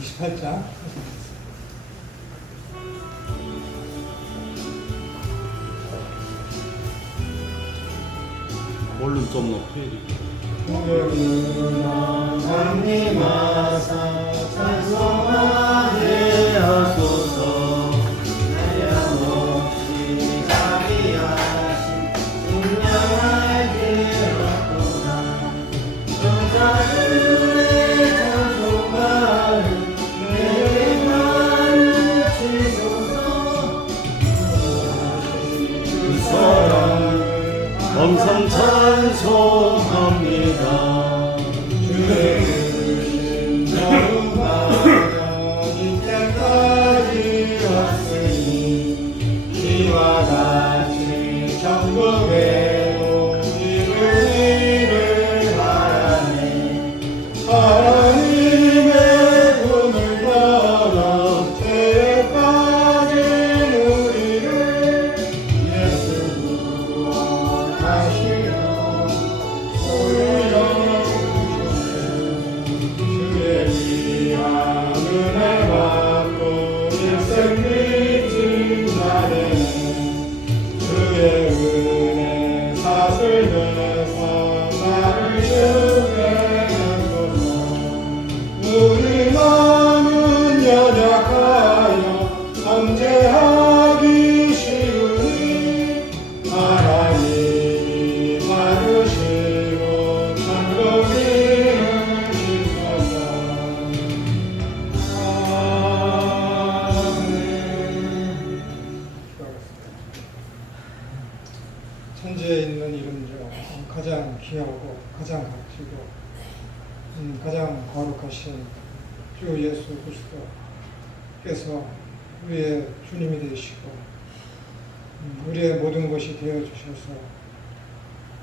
28장. 볼륨 좀 높여야겠다. 하나님아사 찬송하게 하소서. 하염없이 자비하신 분량할 길었구나. 정사들의 찬송가를 내게 가르치소서. 그 사랑을 엄성 찬송합니다. 주의 주신 너무가 이때까지 왔으니 이와 같이 천국에 이르기를 바라네. 하나님의 품을 따라 죄에 빠진 우리를 예수 구원하시려 주의 귀한 은혜 받고 일생 믿지 나네. 주의 은혜 사슬돼서 나를 주게 하소서. 우리 마음은 연약하여 범죄하기 쉬우니 하나님이 받으시고 천국을 주소서. 아멘. 천지에 있는 이름 중 가장 귀하고 가장 값지고 가장 거룩하신 주 예수 그리스도께서 우리의 주님이 되시고 우리의 모든 것이 되어 주셔서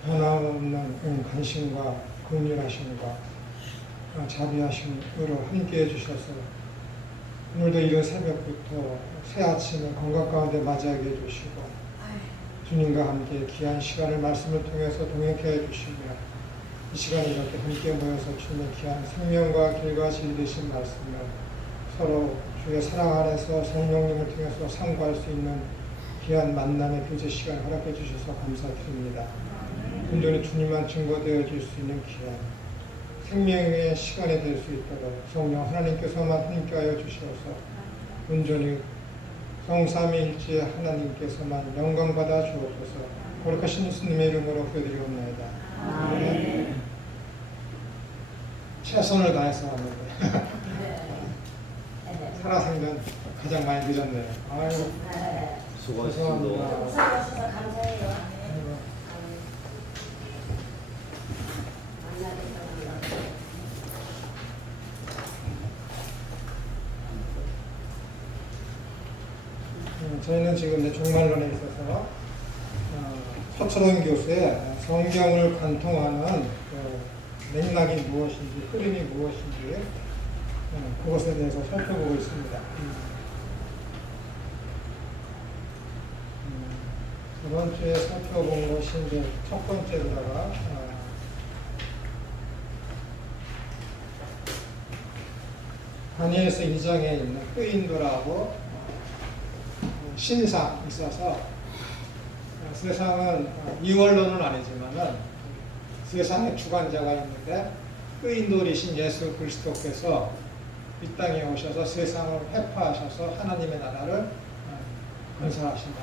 변함없는 관심과 긍휼하심과 자비하심으로 함께해 주셔서 오늘도 이른 새벽부터 새 아침을 건강 가운데 맞이하게 해주시고 주님과 함께 귀한 시간을 말씀을 통해서 동행케 해주시며 이 시간에 이렇게 함께 모여서 주님의 귀한 생명과 길과 진리 되신 말씀을 서로 주의 사랑 안에서 성령님을 통해서 상고할 수 있는 귀한 만남의 교제 시간을 허락해 주셔서 감사드립니다. 온전히 주님만 증거되어 줄 수 있는 귀한 생명의 시간이 될 수 있도록 성령 하나님께서만 함께하여 주셔서 온전히 성삼위일체 하나님께서만 영광 받아 주옵소서. 거룩하신 예수님의 이름으로 기도드리옵나이다. 아멘. 최선을 다해서 하는데 살아생전 가장 많이 늦었네요. 아이고 수고하셨습니다. 수고하셔서 감사해요. 저희는 지금 이제 종말론에 있어서 서철원 교수의 성경을 관통하는 맥락이 무엇인지 흐름이 무엇인지 그것에 대해서 살펴보고 있습니다. 저번 주에 살펴본 것이 이제 첫 번째로다가 다니엘서 2장에 있는 끄인도라고 신상 있어서 세상은 이원론은 아니지만은 세상의 주관자가 있는데 끄인돌이신 예수 그리스도께서 이 땅에 오셔서 세상을 회파하셔서 하나님의 나라를 건설하신다,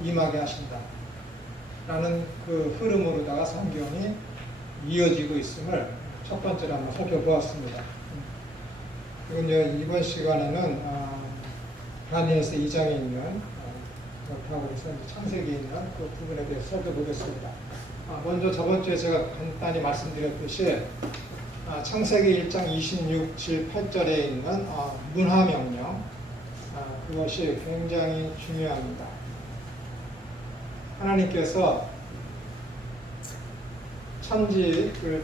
임하게 하신다 라는 그 흐름으로다가 성경이 이어지고 있음을 첫 번째로 한번 살펴보았습니다. 그리고 이제 이번 시간에는 다니엘서 2장에 있는 그렇다고 해서 창세기에 있는 그 부분에 대해서 살펴보겠습니다. 먼저 저번 주에 제가 간단히 말씀드렸듯이 창세기 1장 26, 7, 8절에 있는 문화명령 그것이 굉장히 중요합니다. 하나님께서 천지를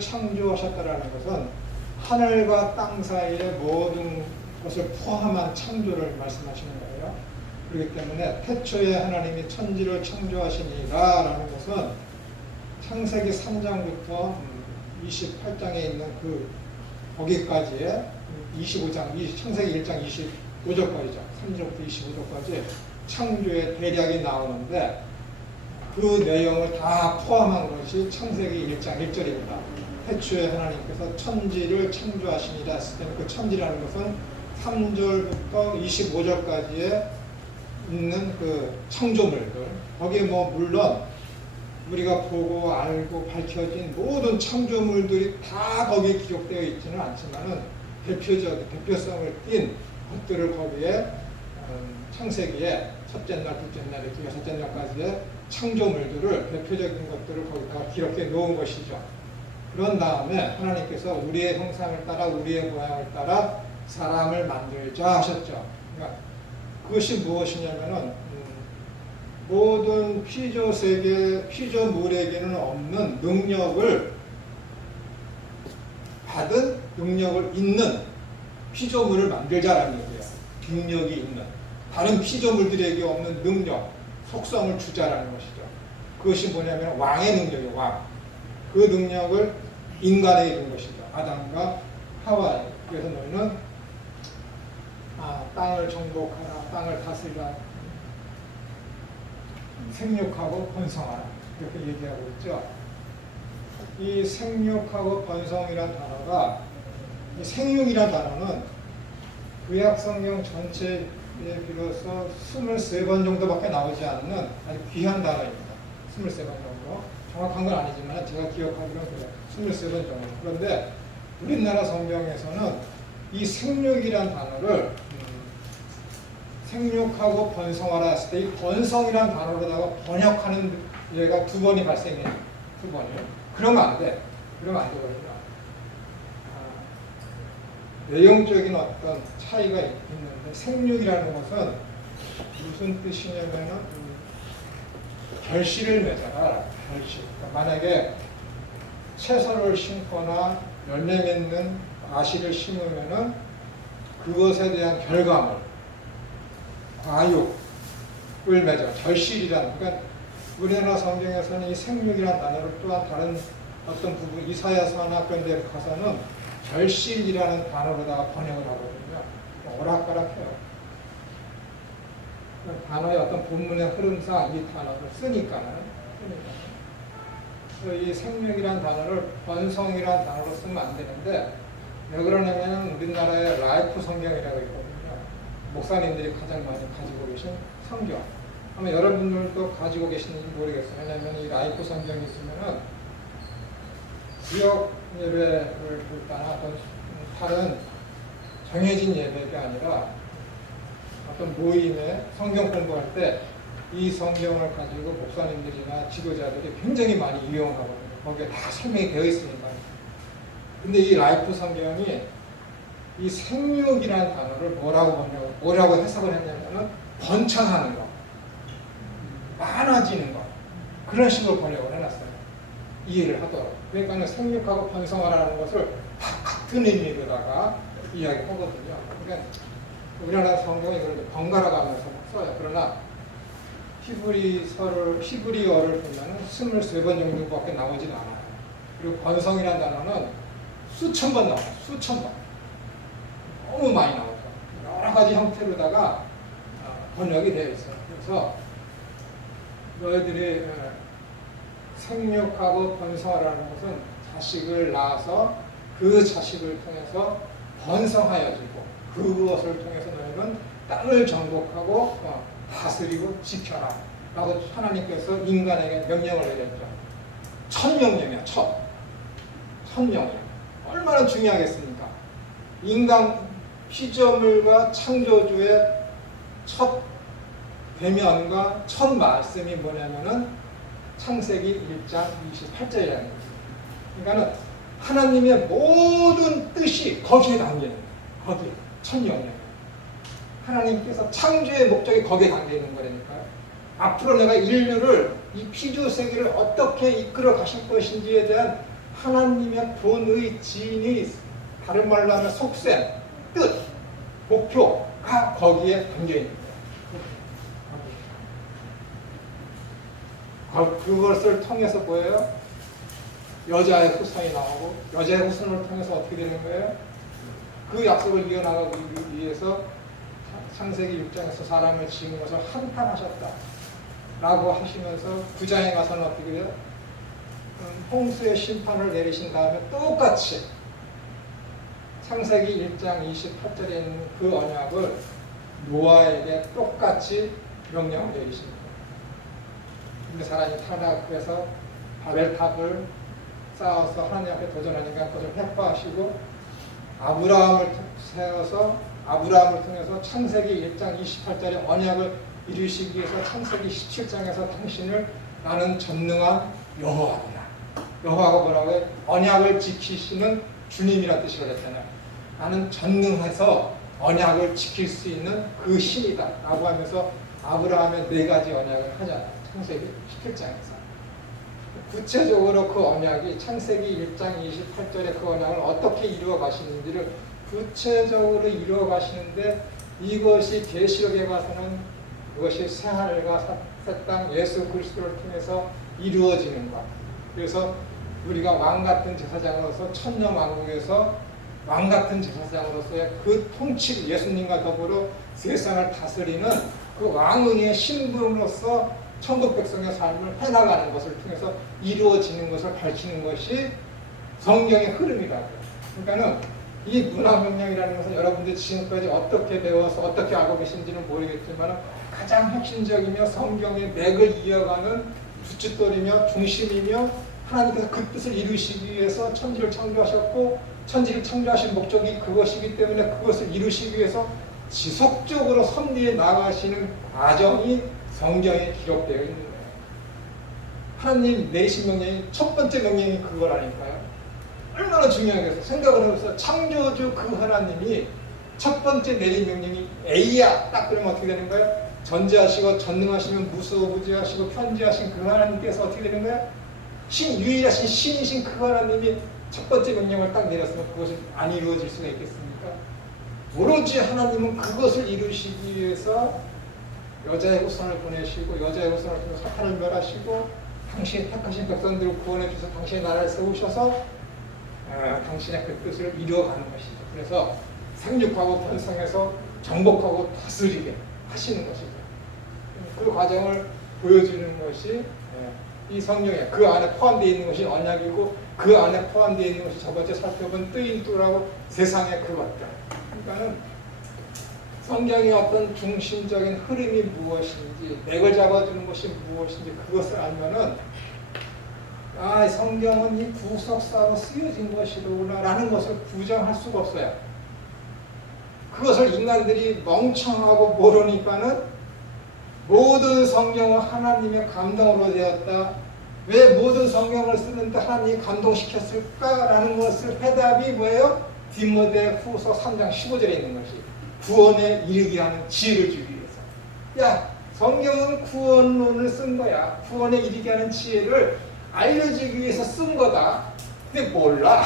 창조하셨다라는 것은 하늘과 땅 사이의 모든 것을 포함한 창조를 말씀하시는 거예요. 그렇기 때문에 태초에 하나님이 천지를 창조하시니라 라는 것은 창세기 3장부터 28장에 있는 그 거기까지의 25장, 창세기 1장 25절까지죠. 3절부터 25절까지 창조의 대략이 나오는데 그 내용을 다 포함한 것이 창세기 1장 1절입니다. 태초에 하나님께서 천지를 창조하시니라 했을 때는 그 천지라는 것은 3절부터 25절까지에 있는 그 창조물들, 거기에 뭐 물론 우리가 보고 알고 밝혀진 모든 창조물들이 다 거기에 기록되어 있지는 않지만은 대표성을 띈 것들을 거기에 창세기에 첫째 날, 둘째 날, 이렇게 여섯째 날까지의 창조물들을 대표적인 것들을 거기다가 기록해 놓은 것이죠. 그런 다음에 하나님께서 우리의 형상을 따라 우리의 모양을 따라 사람을 만들자 하셨죠. 그러니까 그것이 무엇이냐면은 모든 피조물에게는 없는 능력을 받은 능력을 있는 피조물을 만들자라는 얘기예요. 능력이 있는 다른 피조물들에게 없는 능력, 속성을 주자라는 것이죠. 그것이 뭐냐면 왕의 능력이에요. 왕. 그 능력을 인간에게 준 것이죠. 아담과 하와에. 그래서 너희는 땅을 정복하라, 땅을 다스리라, 생육하고 번성하라, 이렇게 얘기하고 있죠. 이 생육하고 번성이라는 단어가, 이 생육이라는 단어는 구약성경 전체에 비로소 23번 정도밖에 나오지 않는 아주 귀한 단어입니다. 23번 정도. 정확한 건 아니지만 제가 기억하기로는 그래요. 23번 정도. 그런데 우리나라 성경에서는 이 생육이란 단어를 생육하고 번성하라 했을 때 이 번성이란 단어로다가 번역하는 예가 2번이 발생해요. 2번이요. 그러면 안 돼. 그러면 안 되거든요. 내용적인 어떤 차이가 있는데 생육이라는 것은 무슨 뜻이냐면은 결실을 맺어라. 결실. 그러니까 만약에 채소를 심거나 열매 맺는 과실을 심으면은 그것에 대한 결과물, 과육을 맺어. 결실이라는. 그러니까 우리나라 성경에서는 이 생육이라는 단어를 또한 다른 어떤 부분, 이사야서나 그런 데 가서는 결실이라는 단어로다가 번역을 하거든요. 오락가락해요. 단어의 어떤 본문의 흐름상 이 단어를 쓰니까는. 그래서 이 생육이라는 단어를 번성이라는 단어로 쓰면 안 되는데, 왜 그러냐면 우리나라에 라이프 성경이라고 있거든요. 목사님들이 가장 많이 가지고 계신 성경. 아마 여러분들도 가지고 계시는지 모르겠어요. 왜냐하면 이 라이프 성경이 있으면은 구역 예배를 볼 때나 어떤 다른 정해진 예배가 아니라 어떤 모임에 성경 공부할 때 이 성경을 가지고 목사님들이나 지도자들이 굉장히 많이 이용하거든요. 거기에 다 설명이 되어 있으니까. 근데 이 라이프 성경이 이 생육이라는 단어를 뭐라고 해석을 했냐면은 번창하는 거, 많아지는 거, 그런 식으로 번역을 해놨어요. 이해를 하도록. 그러니까 생육하고 번성하라는 것을 같은 의미로다가 이야기하거든요. 그러니까 우리나라 성경이 그걸 번갈아 가면서 써요. 그러나 히브리어를 보면은 23번 정도밖에 나오진 않아요. 그리고 번성이라는 단어는 수천 번 나와요. 수천 번. 너무 많이 나오죠. 여러 가지 형태로다가 번역이 되어 있어요. 그래서 너희들이 생육하고 번성하라는 것은 자식을 낳아서 그 자식을 통해서 번성하여지고 그것을 통해서 너희는 땅을 정복하고 다스리고 지켜라 라고 하나님께서 인간에게 명령을 내렸죠. 첫 명령이야. 첫 명령. 얼마나 중요하겠습니까? 인간 피조물과 창조주의 첫 대면과 첫 말씀이 뭐냐면은 창세기 1장 28절이라는 거죠. 그러니까는 하나님의 모든 뜻이 거기에 담겨 있는 거예요. 거기에 첫 명령. 하나님께서 창조의 목적이 거기에 담겨 있는 거라니까요. 앞으로 내가 인류를 이 피조 세계를 어떻게 이끌어 가실 것인지에 대한 하나님의 본의 진이, 다른 말로 하면 속셈, 뜻, 목표가 거기에 담겨 있는 거예요. 그것을 통해서 뭐예요? 여자의 후손이 나오고 여자의 후손을 통해서 어떻게 되는 거예요? 그 약속을 이어나가기 위해서 창세기 6장에서 사람을 지은 것을 한탄하셨다 라고 하시면서 9장에 가서는 어떻게 돼요? 홍수의 심판을 내리신 다음에 똑같이 창세기 1장 28절에 있는 그 언약을 노아에게 똑같이 명령을 내리십니다. 근데 사람이 타락해서 바벨탑을 쌓아서 하나님 앞에 도전하니까 그것을 회파하시고 아브라함을 세워서 아브라함을 통해서 창세기 1장 28절의 언약을 이루시기 위해서 창세기 17장에서 당신을 나는 전능한 여호와이다. 여호와가 뭐라고 해요? 언약을 지키시는 주님이라는 뜻이 그랬잖아요. 나는 전능해서 언약을 지킬 수 있는 그 신이다 라고 하면서 아브라함의 4가지 언약을 하잖아요. 창세기 17장에서. 구체적으로 그 언약이 창세기 1장 28절의 그 언약을 어떻게 이루어 가시는지를 구체적으로 이루어 가시는데 이것이 계시록에 가서는 그것이 새하늘과 새 땅 예수 그리스도를 통해서 이루어지는 것. 그래서 우리가 왕같은 제사장으로서 천년왕국에서 왕같은 제사장으로서의 그 통치 예수님과 더불어 세상을 다스리는 그 왕의 신분으로서 천국 백성의 삶을 해나가는 것을 통해서 이루어지는 것을 밝히는 것이 성경의 흐름이라고요. 그러니까는 이 문화명령이라는 것은 여러분들이 지금까지 어떻게 배워서 어떻게 알고 계신지는 모르겠지만 가장 핵심적이며 성경의 맥을 이어가는 주춧돌이며 중심이며 하나님께서 그 뜻을 이루시기 위해서 천지를 창조하셨고 천지를 창조하신 목적이 그것이기 때문에 그것을 이루시기 위해서 지속적으로 섭리해 나가시는 과정이 성경에 기록되어 있는 거예요. 하나님 내리신 명령이 첫 번째 명령이 그거라니까요. 얼마나 중요하겠어요. 생각을 해보세요. 창조주 그 하나님이 첫 번째 내린 명령이 A야 딱 그러면 어떻게 되는 거예요? 전지하시고 전능하시면 무소부지하시고 편지하신 그 하나님께서 어떻게 되는 거예요? 유일하신 신이신 그 하나님이 첫 번째 명령을 딱 내렸으면 그것이 안 이루어질 수가 있겠습니까? 오로지 하나님은 그것을 이루시기 위해서 여자의 후손을 보내시고 여자의 후손을 통해서 사탄을 멸하시고 당신이 택하신 백성들을 구원해 주셔서 당신의 나라를 세우셔서 당신의 그 뜻을 이루어가는 것이죠. 그래서 생육하고 번성해서 정복하고 다스리게 하시는 것이죠. 그 과정을 보여주는 것이 이 성경에 그 안에 포함되어 있는 것이 언약이고 그 안에 포함되어 있는 것이 저번에 살펴본 뜨인뚜라고 세상의 그것들. 그러니까는 성경의 어떤 중심적인 흐름이 무엇인지 맥을 잡아주는 것이 무엇인지 그것을 알면은 성경은 이 구속사로 쓰여진 것이로구나 라는 것을 부정할 수가 없어요. 그것을 인간들이 멍청하고 모르니까는 모든 성경은 하나님의 감동으로 되었다. 왜 모든 성경을 쓰는데 하나님이 감동시켰을까라는 것을 해답이 뭐예요? 디모데 후서 3장 15절에 있는 것이 구원에 이르게 하는 지혜를 주기 위해서. 야, 성경은 구원론을 쓴 거야. 구원에 이르게 하는 지혜를 알려주기 위해서 쓴 거다. 근데 몰라.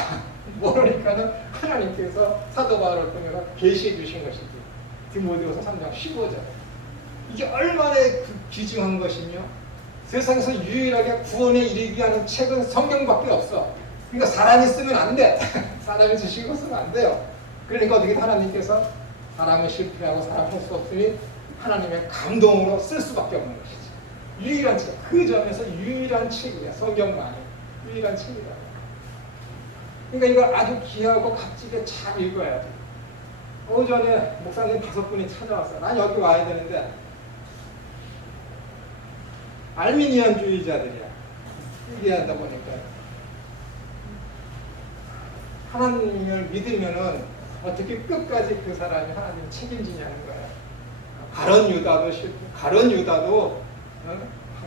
모르니까는 하나님께서 사도 바울을 통해서 계시해 주신 것이지. 디모데후서 3장 15절. 이게 얼마나 귀중한 것이며 세상에서 유일하게 구원에 이르게 하는 책은 성경밖에 없어. 그러니까 사람이 쓰면 안 돼. 사람이 주시고 쓰면 안 돼요. 그러니까 어떻게 하나님께서 사람은 실패하고 사람은 할 수 없으니 하나님의 감동으로 쓸 수밖에 없는 것이지. 유일한 책. 그 점에서 유일한 책이야. 성경만이. 유일한 책이다. 그러니까 이걸 아주 귀하고 값지게 잘 읽어야 돼. 오전에 목사님 5분이 찾아왔어요. 난 여기 와야 되는데 알미니안주의자들이야. 얘기하다 보니까 하나님을 믿으면은 어떻게 끝까지 그 사람이 하나님 책임지냐는 거야. 가론 유다도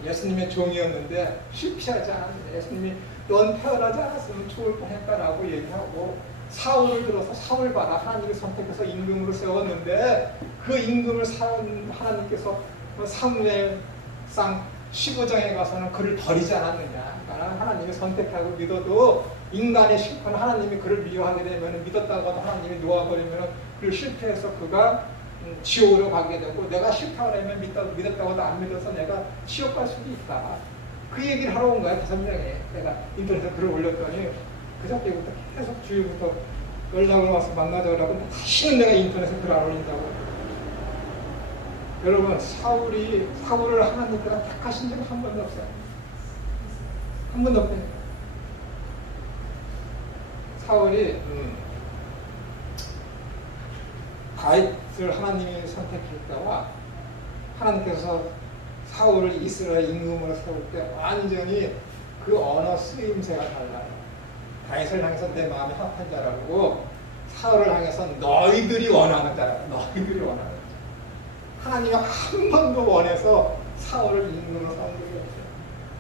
예수님의 종이었는데 실패하지 않았는데 예수님이 넌 태어나지 않았으면 죽을 뻔했다라고 얘기하고 사울을 들어서 사울 봐라 하나님이 선택해서 임금으로 세웠는데 그 임금을 하나님께서 사무엘상 15장에 가서는 그를 버리지 않았느냐. 그러니까 하나님이 선택하고 믿어도 인간의 실패는 하나님이 그를 미워하게 되면 믿었다고 하도 하나님이 놓아버리면 그를 실패해서 그가 지옥으로 가게 되고 내가 실패하려면 믿었다고 해도 안 믿어서 내가 지옥 갈 수도 있다. 그 얘기를 하러 온 거야, 5명이. 내가 인터넷에 글을 올렸더니 그저께부터 계속 주위부터 연락을 와서 만나자고 하고 다시는 내가 인터넷에 글 안 올린다고. 여러분, 사울을 하나님께서 택하신 적은 한 번도 없어요. 한 번도 없어요. 사울이 다윗을 하나님이 선택했다가 하나님께서 사울을 이스라엘 임금으로 세울 때 완전히 그 언어 쓰임새가 달라요. 다윗을 향해서 내 마음이 합한 자라고, 사울을 향해서 너희들이 원하는 자라고. 너희들이 원하는 자. 하나님이 한 번도 원해서 사울을 임금으로 세운 적이 없어요.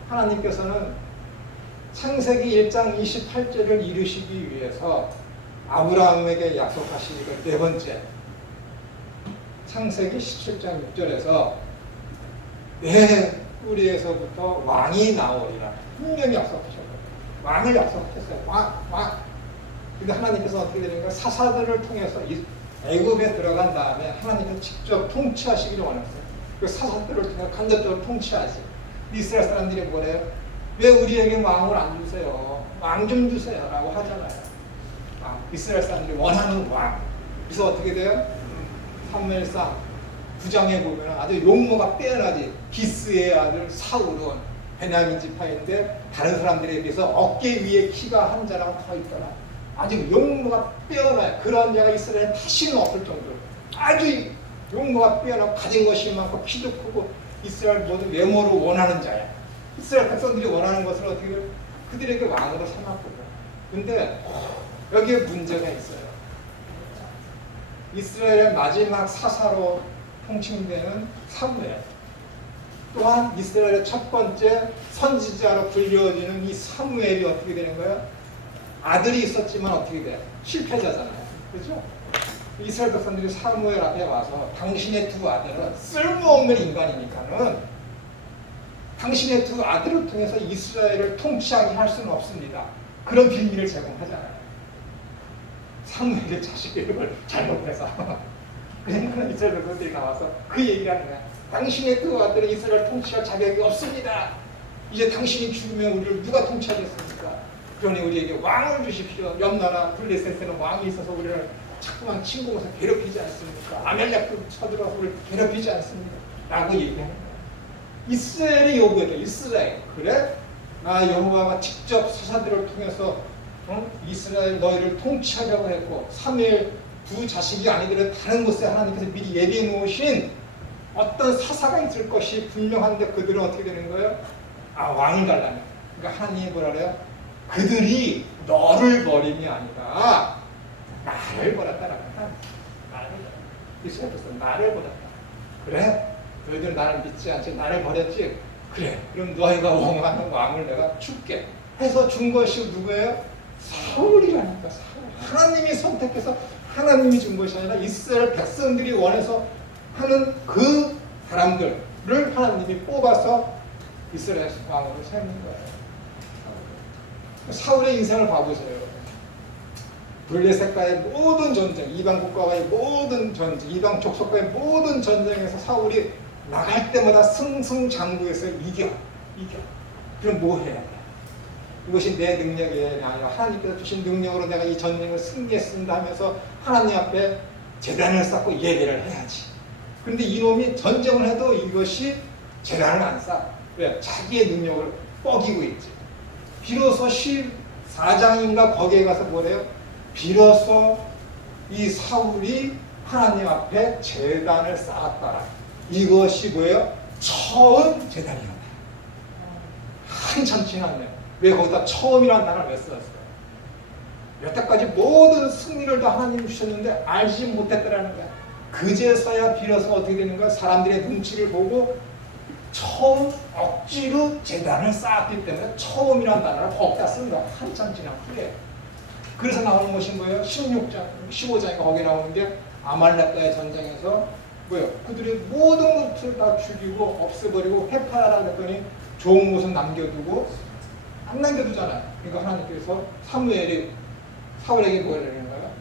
하나님께서는 창세기 1장 28절을 이루시기 위해서 아브라함에게 약속하시기를 네 번째, 창세기 17장 6절에서 내 뿌리에서부터 왕이 나오리라 분명히 약속하셨거든요. 왕을 약속하셨어요. 왕. 근데 하나님께서 어떻게 되는 거예요? 사사들을 통해서 애굽에 들어간 다음에 하나님께서 직접 통치하시기를 원했어요. 그 사사들을 통해 간접적으로 통치하지. 이스라엘 사람들이 뭐래요? 왜 우리에게 왕을 안 주세요? 왕 좀 주세요 라고 하잖아요. 이스라엘 사람들이 원하는 왕. 그래서 어떻게 돼요? 사무엘상 9장에 보면 아주 용모가 빼어나지. 기스의 아들 사울은 베냐민 지파인데 다른 사람들에 비해서 어깨 위에 키가 한 자랑 더 있더라. 아주 용모가 빼어나요. 그런 자가 이스라엘에 다시는 없을 정도로 아주 용모가 빼어나고 가진 것이 많고 키도 크고 이스라엘 모든 외모로 원하는 자야. 이스라엘 백성들이 원하는 것을 어떻게 해요? 그들에게 왕으로 삼았거든. 근데 여기에 문제가 있어요. 이스라엘의 마지막 사사로 통칭되는 사무엘, 또한 이스라엘의 첫 번째 선지자로 불려지는 이 사무엘이 어떻게 되는 거예요? 아들이 있었지만 어떻게 돼요? 실패자잖아요. 그렇죠? 이스라엘 백성들이 사무엘 앞에 와서 당신의 두 아들은 쓸모없는 인간이니까는 당신의 두 아들을 통해서 이스라엘을 통치하게 할 수는 없습니다. 그런 빌미를 제공하잖아요. 사무엘의 자식을 잘못해서. 그러니까 이스라엘 백성들이 나와서 그 얘기를 하는 거야. 당신의 두 아들은 이스라엘 통치할 자격이 없습니다. 이제 당신이 죽으면 우리를 누가 통치하겠습니까? 그러니 우리에게 왕을 주십시오. 옆 나라 블레셋에는 왕이 있어서 우리를 자꾸만 침공해서 괴롭히지 않습니까? 아멜렉도 쳐들어서 우리를 괴롭히지 않습니까? 라고 얘기하는 거야. 이스라엘이 요구했다. 이스라엘. 그래? 나 여호와가 직접 사사들을 통해서 이스라엘 너희를 통치하려고 했고 사무엘 두 자식이 아니더라도 다른 곳에 하나님께서 미리 예비해 놓으신 어떤 사사가 있을 것이 분명한데 그들은 어떻게 되는 거예요? 왕을 달라는. 그러니까 하나님이 뭐라 그래요? 그들이 너를 버림이 아니라 나를 버렸다라고 한다. 나를 이스라엘 백성 나를 버렸다. 그래? 너희들 나를 믿지 않지? 나를 버렸지? 그래. 그럼 너희가 원하는 왕을 내가 줄게. 해서 준 것이 누구예요? 사울이라니까. 사울. 하나님이 선택해서 하나님이 준 것이 아니라 이스라엘 백성들이 원해서 하는 그 사람들을 하나님이 뽑아서 이스라엘 왕으로 세우는 거예요. 사울의 인생을 봐보세요. 블레셋과의 모든 전쟁, 이방 국가와의 모든 전쟁, 이방 족속과의 모든 전쟁에서 사울이 나갈 때마다 승승장구해서 이겨. 그럼 뭐 해야 돼? 이것이 내 능력이 아니라 하나님께서 주신 능력으로 내가 이 전쟁을 승리했습니다 하면서 하나님 앞에 제단을 쌓고 예배를 해야지. 그런데 이놈이 전쟁을 해도 이것이 제단을 안 쌓아. 왜? 자기의 능력을 뻐기고 있지. 비로소 14장인가 거기에 가서 뭐래요? 비로소 이 사울이 하나님 앞에 제단을 쌓았더라. 이것이 뭐예요? 처음 제단이었다. 한참 지났네요. 왜 거기다 처음이라는 단어를 왜 썼어요? 여태까지 모든 승리를 다 하나님이 주셨는데 알지 못했다라는 거야. 그제서야 비로소 어떻게 되는 거야? 사람들의 눈치를 보고 처음 억지로 제단을 쌓았기 때문에 처음이라는 단어를 거기다 씁니다. 한참 지난 후에. 그래서 나오는 것이 뭐예요? 16장, 15장에 거기 나오는 게 아말렉과의 전쟁에서 뭐예요? 그들이 모든 것을 다 죽이고 없애버리고 회파하라 했더니 좋은 곳은 남겨두고 안 남겨두잖아요. 그러니까 하나님께서 사무엘이 사울에게 뭐라 그러는 거예요?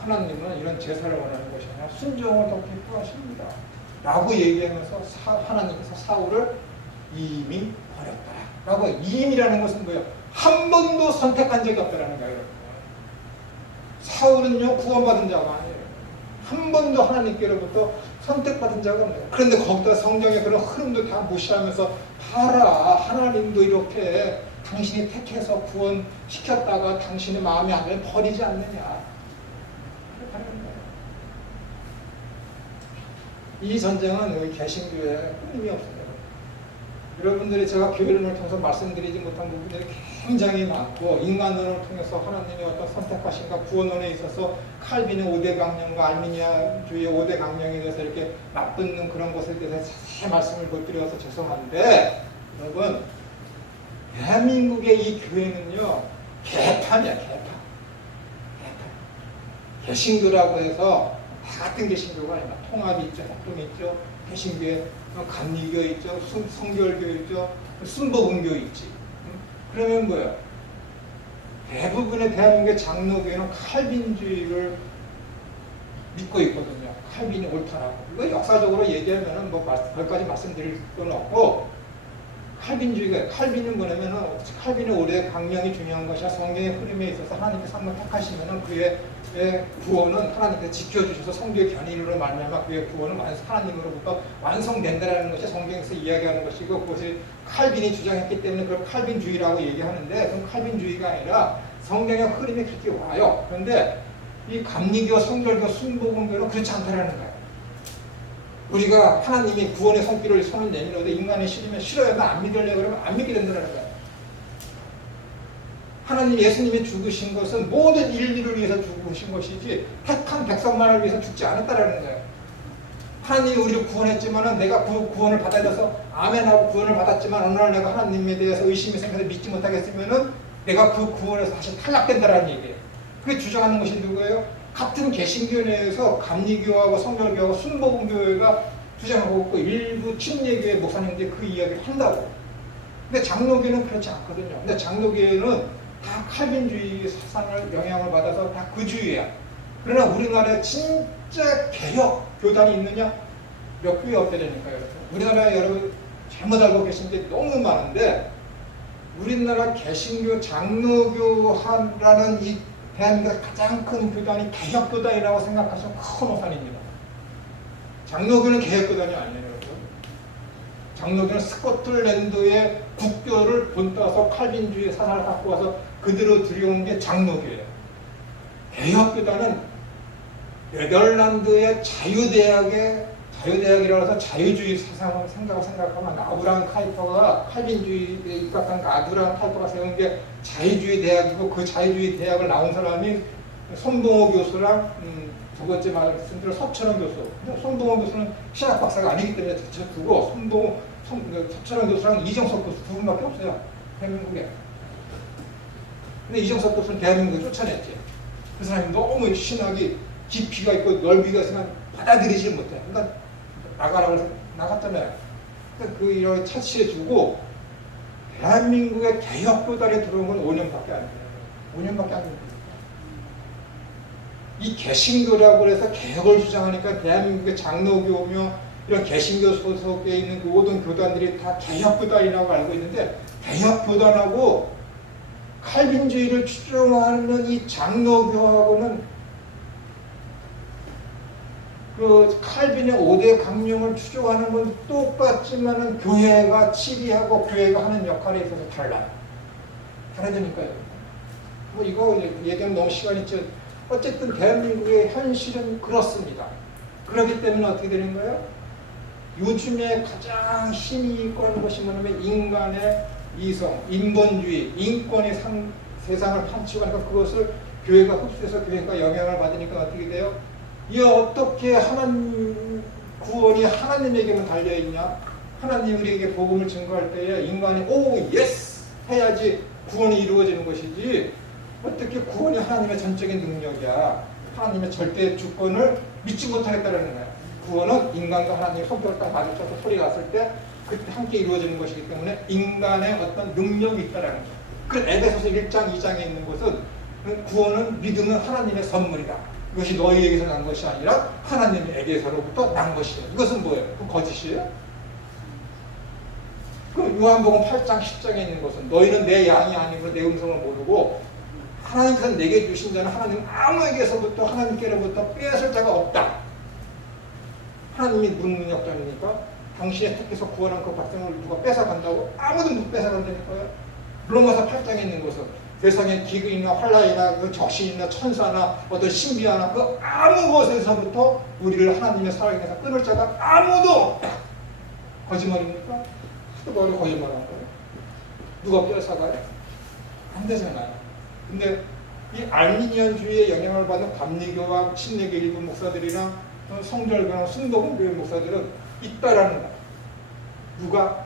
하나님은 이런 제사를 원하는 것이 아니라 순종을 더 기뻐하십니다. 라고 얘기하면서 하나님께서 사울을 이미 버렸다. 라고 이임이라는 것은 뭐예요? 한 번도 선택한 적이 없다라는 거예요. 사울은요 구원받은 자가 아니에요. 한 번도 하나님께로부터 선택받은 자가 없네요. 그런데 거기다 성경의 그런 흐름도 다 무시하면서 봐라 하나님도 이렇게 당신이 택해서 구원시켰다가 당신의 마음에 안 들면 버리지 않느냐. 그렇게 하는 거예요. 이 전쟁은 우리 개신교에 끊임이 없어요. 여러분들이 제가 교회를 통해서 말씀드리지 못한 부분들이 굉장히 많고 인간론을 통해서 하나님의 어떤 선택하신가 구원론에 있어서 칼빈의 5대 강령과 알미니아주의 5대 강령에 대해서 이렇게 맞붙는 그런 것에 대해서 자세히 말씀을 못 드려서 죄송한데 여러분 대한민국의 이 교회는요 개판이야 개판. 개신교라고 해서 다 같은 개신교가 아니라 통합이 있죠, 협동이 있죠, 개신교에 감리교 있죠, 성결교 있죠, 순복음교 있지. 그러면 뭐야? 대부분의 대한민국의 장로교회는 칼빈주의를 믿고 있거든요. 칼빈이 옳다라고. 이거 역사적으로 얘기하면은 뭐 거기까지 말씀드릴 건 없고 칼빈주의가 칼빈은 뭐냐면은 칼빈의 올해 강령이 중요한 것이야. 성경의 흐름에 있어서 하나님께서 한번 택하시면은 그의 구원은 하나님께서 지켜주셔서 성경의 견인으로 말미암아 그의 구원은 하나님으로부터 완성된다라는 것이 성경에서 이야기하는 것이고 그것이 칼빈이 주장했기 때문에 그걸 칼빈주의라고 얘기하는데 그건 칼빈주의가 아니라 성경의 흐름이 그렇게 와요. 그런데 이 감리교, 성결교, 순복음교는 그렇지 않다라는 거예요. 우리가 하나님이 구원의 손길을 손을 내밀어도 인간이 싫으면 싫어요. 안 믿으려고 그러면 안 믿게 된다는 거예요. 하나님 예수님이 죽으신 것은 모든 인류를 위해서 죽으신 것이지 택한 백성만을 위해서 죽지 않았다라는 거예요. 하나님이 우리를 구원했지만은 내가 그 구원을 받아들여서 아멘하고 구원을 받았지만 어느 날 내가 하나님에 대해서 의심이 생겨서 믿지 못하겠으면은 내가 그 구원에서 다시 탈락된다라는 얘기예요. 그게 주장하는 것이 누구예요? 같은 개신교 내에서 감리교하고 성결교하고 순복음교회가 주장하고 있고 일부 침례교회 목사님들이 그 이야기를 한다고. 근데 장로교는 그렇지 않거든요. 근데 장로교회는 다 칼빈주의 사상을 영향을 받아서 다 그 주의야. 그러나 우리나라에 진짜 개혁 교단이 있느냐? 몇 교회 없다니까요, 여러분. 우리나라에 여러분 잘못 알고 계신 게 너무 많은데 우리나라 개신교 장로교라는 이 대한민국의 가장 큰 교단이 개혁교단이라고 생각하시면 큰 오산입니다. 장로교는 개혁교단이 아니에요, 여러분. 장로교는 스코틀랜드의 국교를 본따서 칼빈주의 사상을 갖고 와서 그대로 들여온 게 장로교예요. 개혁교단은 네덜란드의 자유대학이라고 해서 자유주의 사상을 생각하면 아브라함 카이퍼가 칼빈주의에 입각한 아브라함 카이퍼가 세운 게 자유주의 대학이고 그 자유주의 대학을 나온 사람이 손봉호 교수랑 두 번째 말씀드린 서철원 교수. 손봉호 교수는 신학 박사가 아니기 때문에 두고 서철원 교수랑 이정석 교수 두 분밖에 없어요. 대한민국에. 근데 이정석 교수는 대한민국에 쫓아냈지. 그 사람이 너무 신학이 깊이가 있고 넓이가 있으면 받아들이지 못해. 그러니까 나가라고 해서 나갔잖아요. 그러니까 그 이런 차치해주고 대한민국의 개혁교단에 들어온 건 5년밖에 안 돼요. 5년밖에 안 됩니다. 이 개신교라고 해서 개혁을 주장하니까 대한민국의 장로교며 이런 개신교 소속에 있는 그 모든 교단들이 다 개혁교단이라고 알고 있는데 개혁교단하고 칼빈주의를 추종하는 이 장로교하고는 그 칼빈의 5대 강령을 추종하는 건 똑같지만은 교회가 치리하고 교회가 하는 역할에 있어서 달라요. 다르니까요. 뭐 이거 얘기하면 너무 시간이 있죠. 어쨌든 대한민국의 현실은 그렇습니다. 그렇기 때문에 어떻게 되는 거예요? 요즘에 가장 힘이 있고 하는 것이 뭐냐면 인간의 이성, 인본주의, 인권이 세상을 판치고 하니까 그것을 교회가 흡수해서 교회가 영향을 받으니까 어떻게 돼요? 이 어떻게 하나님 구원이 하나님에게만 달려있냐? 하나님 우리에게 복음을 증거할 때에 인간이 오 예스 해야지 구원이 이루어지는 것이지 어떻게 구원이 하나님의 전적인 능력이야. 하나님의 절대 주권을 믿지 못하겠다는 거야. 구원은 인간과 하나님의 손뼉을 딱 마주쳐서 소리가 났을 때 그때 함께 이루어지는 것이기 때문에 인간의 어떤 능력이 있다는 거야. 그 에베소서 1장 2장에 있는 것은 구원은 믿음은 하나님의 선물이다. 이것이 너희에게서 난 것이 아니라 하나님에게서로부터 난 것이에요. 이것은 뭐예요? 그 거짓이에요? 그 요한복음 8장 10장에 있는 것은 너희는 내 양이 아니고 내 음성을 모르고 하나님께서 내게 주신 자는 하나님 아무에게서부터 하나님께로부터 빼앗을 자가 없다. 하나님이 문능력자니까 당신의 택해서 구원한 그 백성을 누가 뺏어간다고? 아무도 못 뺏어간다니까요. 로마서 8장에 있는 것은 세상의 기근이나 환란이나 그 적신이나 천사나 어떤 신비하나 그 아무 것에서부터 우리를 하나님의 사랑에서 끊을 자가 아무도 없다. 거짓말입니까? 또 뭐를 거짓말한 거예요? 누가 뺏어가요? 안 되잖아요. 근데 이 알미니안주의의 영향을 받는 감리교와 신내교 일부 목사들이나 성결교나 순복음 교회 목사들은 있다라는 거예요. 누가?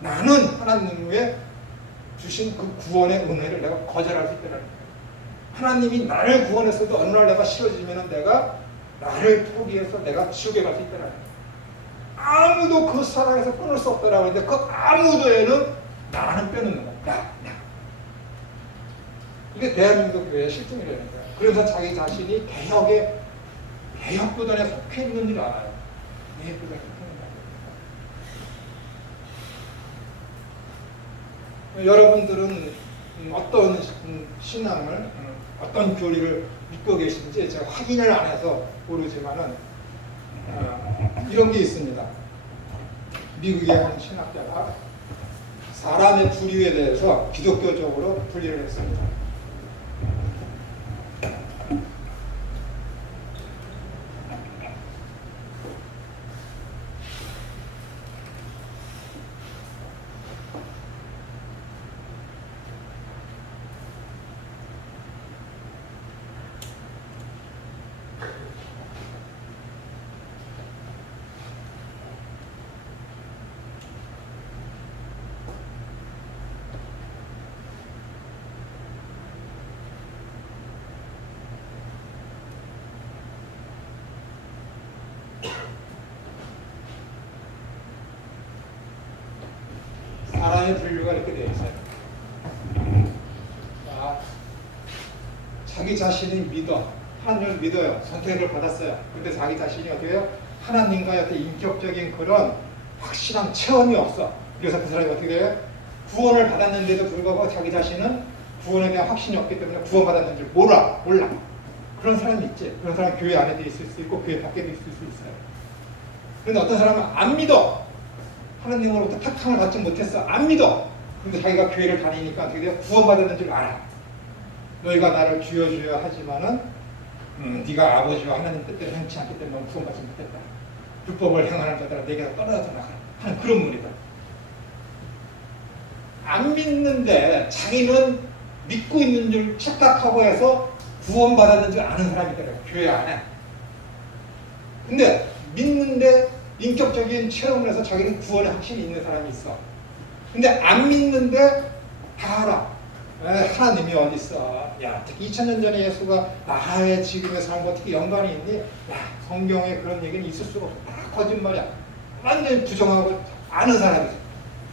나는 하나님의 주신 그 구원의 은혜를 내가 거절할 수 있다는 거예요. 하나님이 나를 구원했어도 어느 날 내가 싫어지면 내가 나를 포기해서 내가 지옥에 갈 수 있다는 거예요. 아무도 그 사랑에서 끊을 수 없다라고 하는데 그 아무도에는 나는 빼놓는 거야. 나. 이게 대한민국 교회의 실정이라는 거야. 그래서 자기 자신이 개혁도단에 속해 있는 줄 알아요. 개혁도단에 속해 있는 줄 알아요. 여러분들은 어떤 신앙을, 어떤 교리를 믿고 계신지 제가 확인을 안 해서 모르지만은 이런 게 있습니다. 미국의 한 신학자가 사람의 부류에 대해서 기독교적으로 분리를 했습니다. 사람의 분류가 이렇게 되어 있어요. 자, 자기 자신이 하나님을 믿어요. 선택을 받았어요. 근데 자기 자신이 어떻게 해요? 하나님과의 어떤 인격적인 그런 확실한 체험이 없어. 그래서 그 사람이 어떻게 해요? 구원을 받았는데도 불구하고 자기 자신은 구원에 대한 확신이 없기 때문에 구원받았는지 몰라. 그런 사람이 있지. 그런 사람은 교회 안에도 있을 수 있고 교회 밖에도 있을 수 있어요. 그런데 어떤 사람은 안 믿어. 하나님으로부터 택함을 받지 못했어. 안 믿어. 근데 자기가 교회를 다니니까 어떻게 돼요? 구원받았는 줄 알아. 너희가 나를 주여 주여 하지만은 네가 아버지와 하나님 뜻대로 행치 않기 때문에 넌 구원받지 못했다. 율법을 행하는 자들아 내게서 떨어져 나가라 하는 그런 분이다. 안 믿는데 자기는 믿고 있는 줄 착각하고 해서 구원받았는 줄 아는 사람이더라고요. 교회 안에. 근데 믿는데 인격적인 체험을 해서 자기는 구원의 확신이 있는 사람이 있어. 근데 안 믿는데 다 알아. 하나님이 어디 있어? 야, 특히 2000년 전에 예수가 나의 지금의 삶과 어떻게 연관이 있니? 야, 성경에 그런 얘기는 있을 수가 없어. 다 거짓말이야. 완전히 부정하고 아는 사람이지.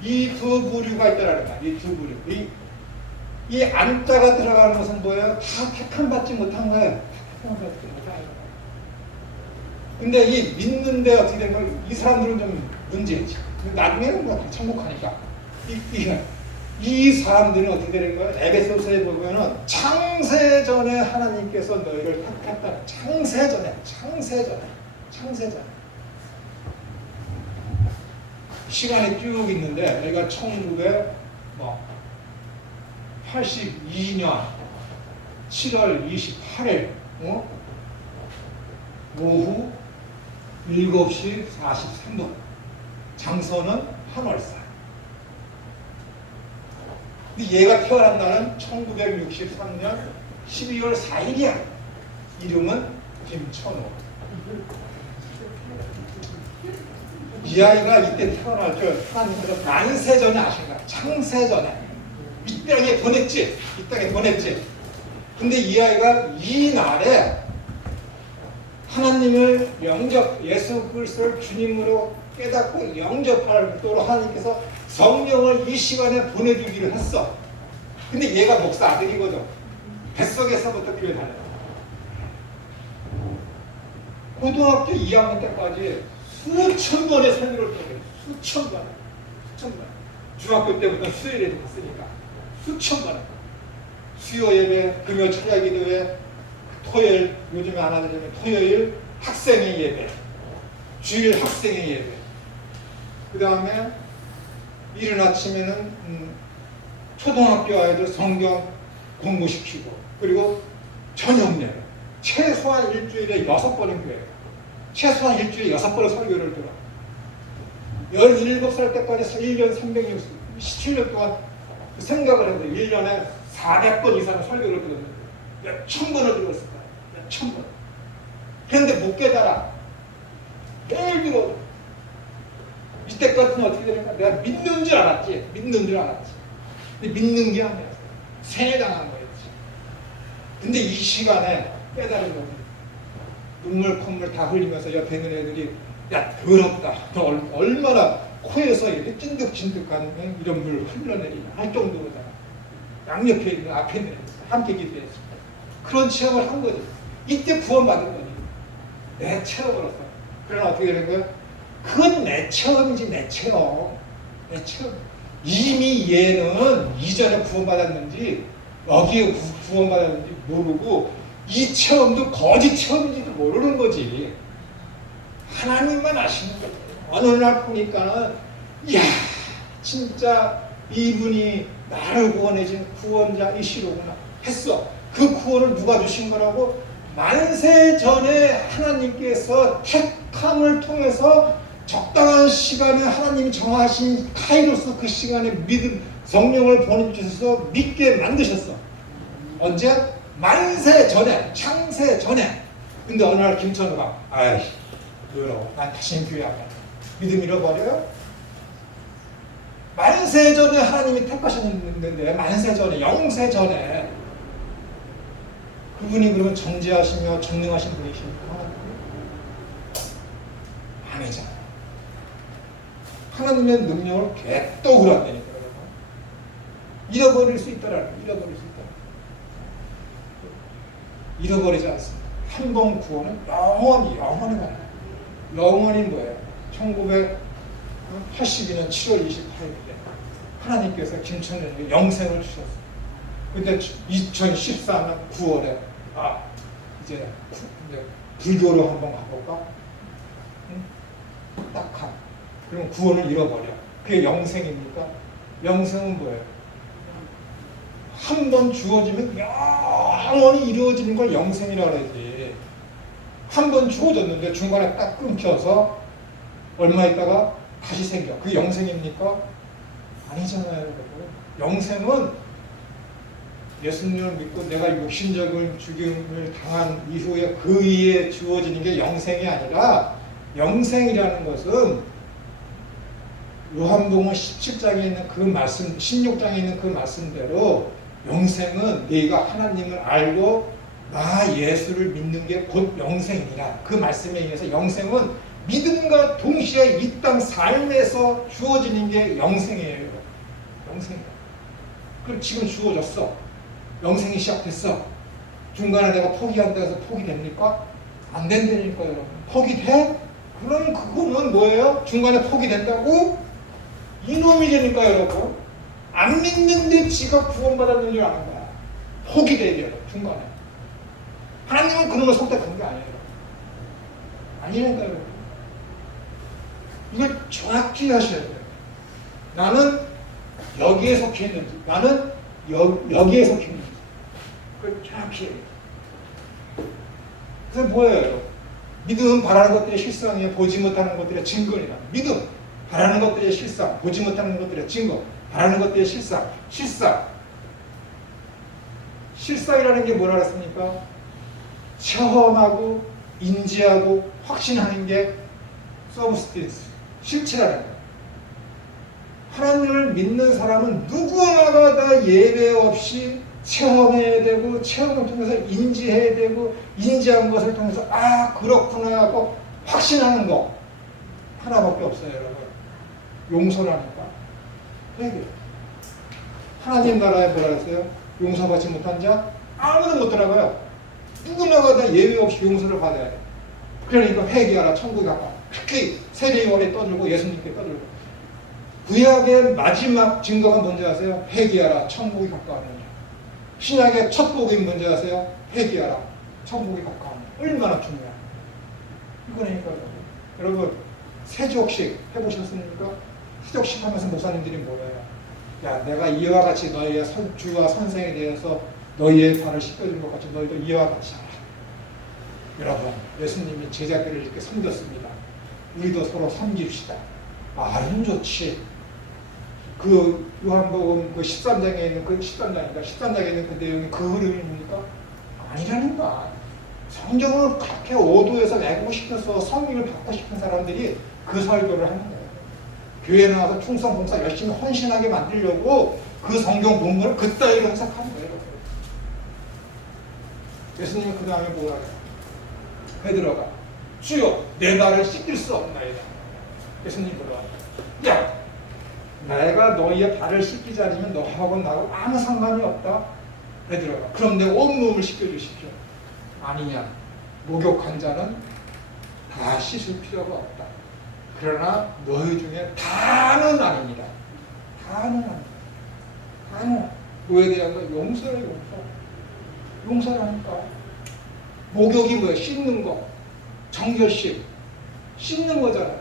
이 두 부류가 있다라는 거야. 이 두 부류. 이 안자가 들어가는 것은 뭐예요? 다 택함 받지 못한 거예요. 택함 받지 못한 거예요. 근데 이 믿는데 어떻게 된 거예요? 이 사람들은 좀 문제지. 나중에는 뭐 다 천국하니까. 이 사람들은 어떻게 되는 거예요? 에베소서에 보면은 창세전에 하나님께서 너희를 택했다. 창세전에. 시간이 쭉 있는데 여기가 1982년 7월 28일 오후 7시 43분 장소는 한월사. 근데 얘가 태어난 날은 1963년 12월 4일이야. 이름은 김천호. 이 아이가 이때 태어날 줄 하나님께서 만세전에 아신 거야. 창세전에. 이 땅에 보냈지. 근데 이 아이가 이 날에 하나님을 예수 그리스도를 주님으로 깨닫고 영접하도록 하나님께서 성령을 이 시간에 보내주기를 했어. 근데 얘가 목사 아들이거든. 뱃속에서부터 교회 다녔어. 고등학교 2학년 때까지 수천 번의 설교를 들었어요. 수천만 원. 중학교 때부터 수요일에 갔으니까 수천만 원. 수요 예배, 금요 철야 기도회, 토요일, 요즘에 안 하자면 토요일 학생의 예배, 주일 학생의 예배. 그 다음에 이른 아침에는 초등학교 아이들 성경 공부시키고, 그리고 저녁 예배. 최소한 일주일에 6번은 교회예요. 최소한 일주일에 6번의 설교를 들어. 17살 때까지 1년 367년 동안 그 생각을 해도 1년에 400번 이상의 설교를 들었는데 몇 천 번을 들었을 거야. 몇 천 번. 그런데 못 깨달아. 매일 들어도. 이때까지는 어떻게 되는가? 내가 믿는 줄 알았지. 근데 믿는 게 아니야. 세뇌당한 거였지. 근데 이 시간에 깨달은 거지. 눈물 콧물 다 흘리면서 옆에 있는 애들이 야 더럽다. 너 얼마나 코에서 이렇게 찐득찐득한 이런 물 흘러내리냐 할 정도로다. 양옆에 있는 앞에 있는 애들 함께 기도했어. 그런 체험을 한 거지. 이때 구원받은 거지. 내 체험으로서. 그러나 어떻게 되는 거야? 그건 내 체험이지. 내 체험. 이미 얘는 이전에 구원받았는지 여기에 구원받았는지 모르고 이 체험도 거짓 체험인지도 모르는 거지. 하나님만 아시는 거죠. 어느 날 보니까는 이야 진짜 이분이 나를 구원해준 구원자이시로구나 했어. 그 구원을 누가 주신 거라고? 만세 전에 하나님께서 택함을 통해서 적당한 시간에 하나님이 정하신 카이로스 그 시간에 믿음 성령을 보내주셔서 믿게 만드셨어. 언제? 만세 전에, 창세 전에. 근데 어느 날 김천우가 아이 그러고 난 다시는 교회 안 가. 믿음 잃어버려요? 만세 전에 하나님이 택하셨는데 만세 전에 영세 전에 그분이 그러면 정죄하시며 전능하신 분이십니까? 아니잖아요. 하나님의 능력을 개떡으로 한다니까. 잃어버릴 수 있다라는 거예요. 잃어버리지 않습니다. 한 번 구원은 영원히 가요. 영원히 뭐예요? 1982년 7월 28일에 하나님께서 김천현에게 영생을 주셨어요. 근데 2014년 9월에 이제 불교로 한번 가볼까? 딱한. 그럼 구원을 잃어버려. 그게 영생입니까? 영생은 뭐예요? 한 번 주어지면 영원히 이루어지는 걸 영생이라고 그러지. 한 번 주어졌는데 중간에 딱 끊겨서 얼마 있다가 다시 생겨. 그게 영생입니까? 아니잖아요, 여러분. 영생은 예수님을 믿고 내가 육신적인 죽임을 당한 이후에 그 위에 주어지는 게 영생이 아니라, 영생이라는 것은 요한복음 17장에 있는 그 말씀, 16장에 있는 그 말씀대로 영생은 네가 하나님을 알고 나 예수를 믿는 게 곧 영생이라. 그 말씀에 의해서 영생은 믿음과 동시에 이 땅 삶에서 주어지는 게 영생이에요. 영생이야. 그럼 지금 주어졌어. 영생이 시작됐어. 중간에 내가 포기한다 해서 포기됩니까? 안 된다니까 여러분. 포기돼? 그럼 그거는 뭐예요? 중간에 포기된다고? 이놈이 되니까 여러분. 안 믿는데 지가 구원받았는 줄 아는 거야. 포기돼야 돼요. 중간에. 하나님은 그런 걸 선택한 게 아니에요. 아니니까 여러분. 이걸 정확히 하셔야 돼요. 나는 여기에 속해 있는지, 나는 여기에 속해 있는지. 그걸 정확히 해야 돼요. 그래서 뭐예요? 믿음 바라는 것들의 실상이에요. 보지 못하는 것들의 증거이다. 믿음 바라는 것들의 실상, 보지 못하는 것들의 증거, 바라는 것들의 실상. 실상이라는 게 뭐라 그랬습니까? 체험하고 인지하고 확신하는 게 서브스티스, 실체라는 거예요. 하나님을 믿는 사람은 누구나가 다 예외 없이 체험해야 되고, 체험을 통해서 인지해야 되고, 인지한 것을 통해서 그렇구나 하고 확신하는 거 하나밖에 없어요, 여러분. 용서라니까. 회개. 하나님 나라에 뭐라 했어요? 용서받지 못한 자 아무도 못 들어가요. 누구나가 다 예외 없이 용서를 받아야 돼. 그러니까 회개하라, 천국에 가라. 특히 세례요한에 떠들고 예수님께 떠들고 구약의 마지막 증거가 뭔지 아세요? 회개하라, 천국이 가까웠느냐. 신약의 첫 복이 뭔지 아세요? 회개하라, 천국이 가까웠느냐. 얼마나 중요해요. 이거니까 여러분 세족식 해보셨습니까? 세족식 하면서 목사님들이 뭐예요? 야, 내가 이와 같이 너희의 주와 선생에 대해서 너희의 발을 씻겨준 것 같이 너희도 이와 같이 하라. 여러분, 예수님이 제자들을 이렇게 섬겼습니다. 우리도 서로 섬깁시다. 말은 좋지. 그 요한복음 그 13장에 있는 그 13장에 있는 그 내용이 그 흐름입니까? 아니라니까. 성경을 그렇게 오도해서 왜곡시켜서 성경을 받고 싶은 사람들이 그 설교를 하는 거예요. 교회 나와서 충성 봉사 열심히 헌신하게 만들려고 그 성경 본문을 그따위로 해석하는 거예요. 예수님이 그 다음에 뭐라 해요? 베드로가 주여 내 발을 씻길 수 없나이다. 예수님이 뭐라 해요? 야, 내가 너희의 발을 씻기지 않으면 너하고 나하고 아무 상관이 없다. 베드로가 그럼 내 온몸을 씻겨주십시오. 아니냐, 목욕한 자는 다 씻을 필요가 없다. 그러나 너희 중에 다는 아닙니다. 다는 아닙니다. 다는 뭐에 대한 거? 용서를 용서라니까. 목욕이 뭐예요? 씻는 거. 정결식. 씻는 거잖아요.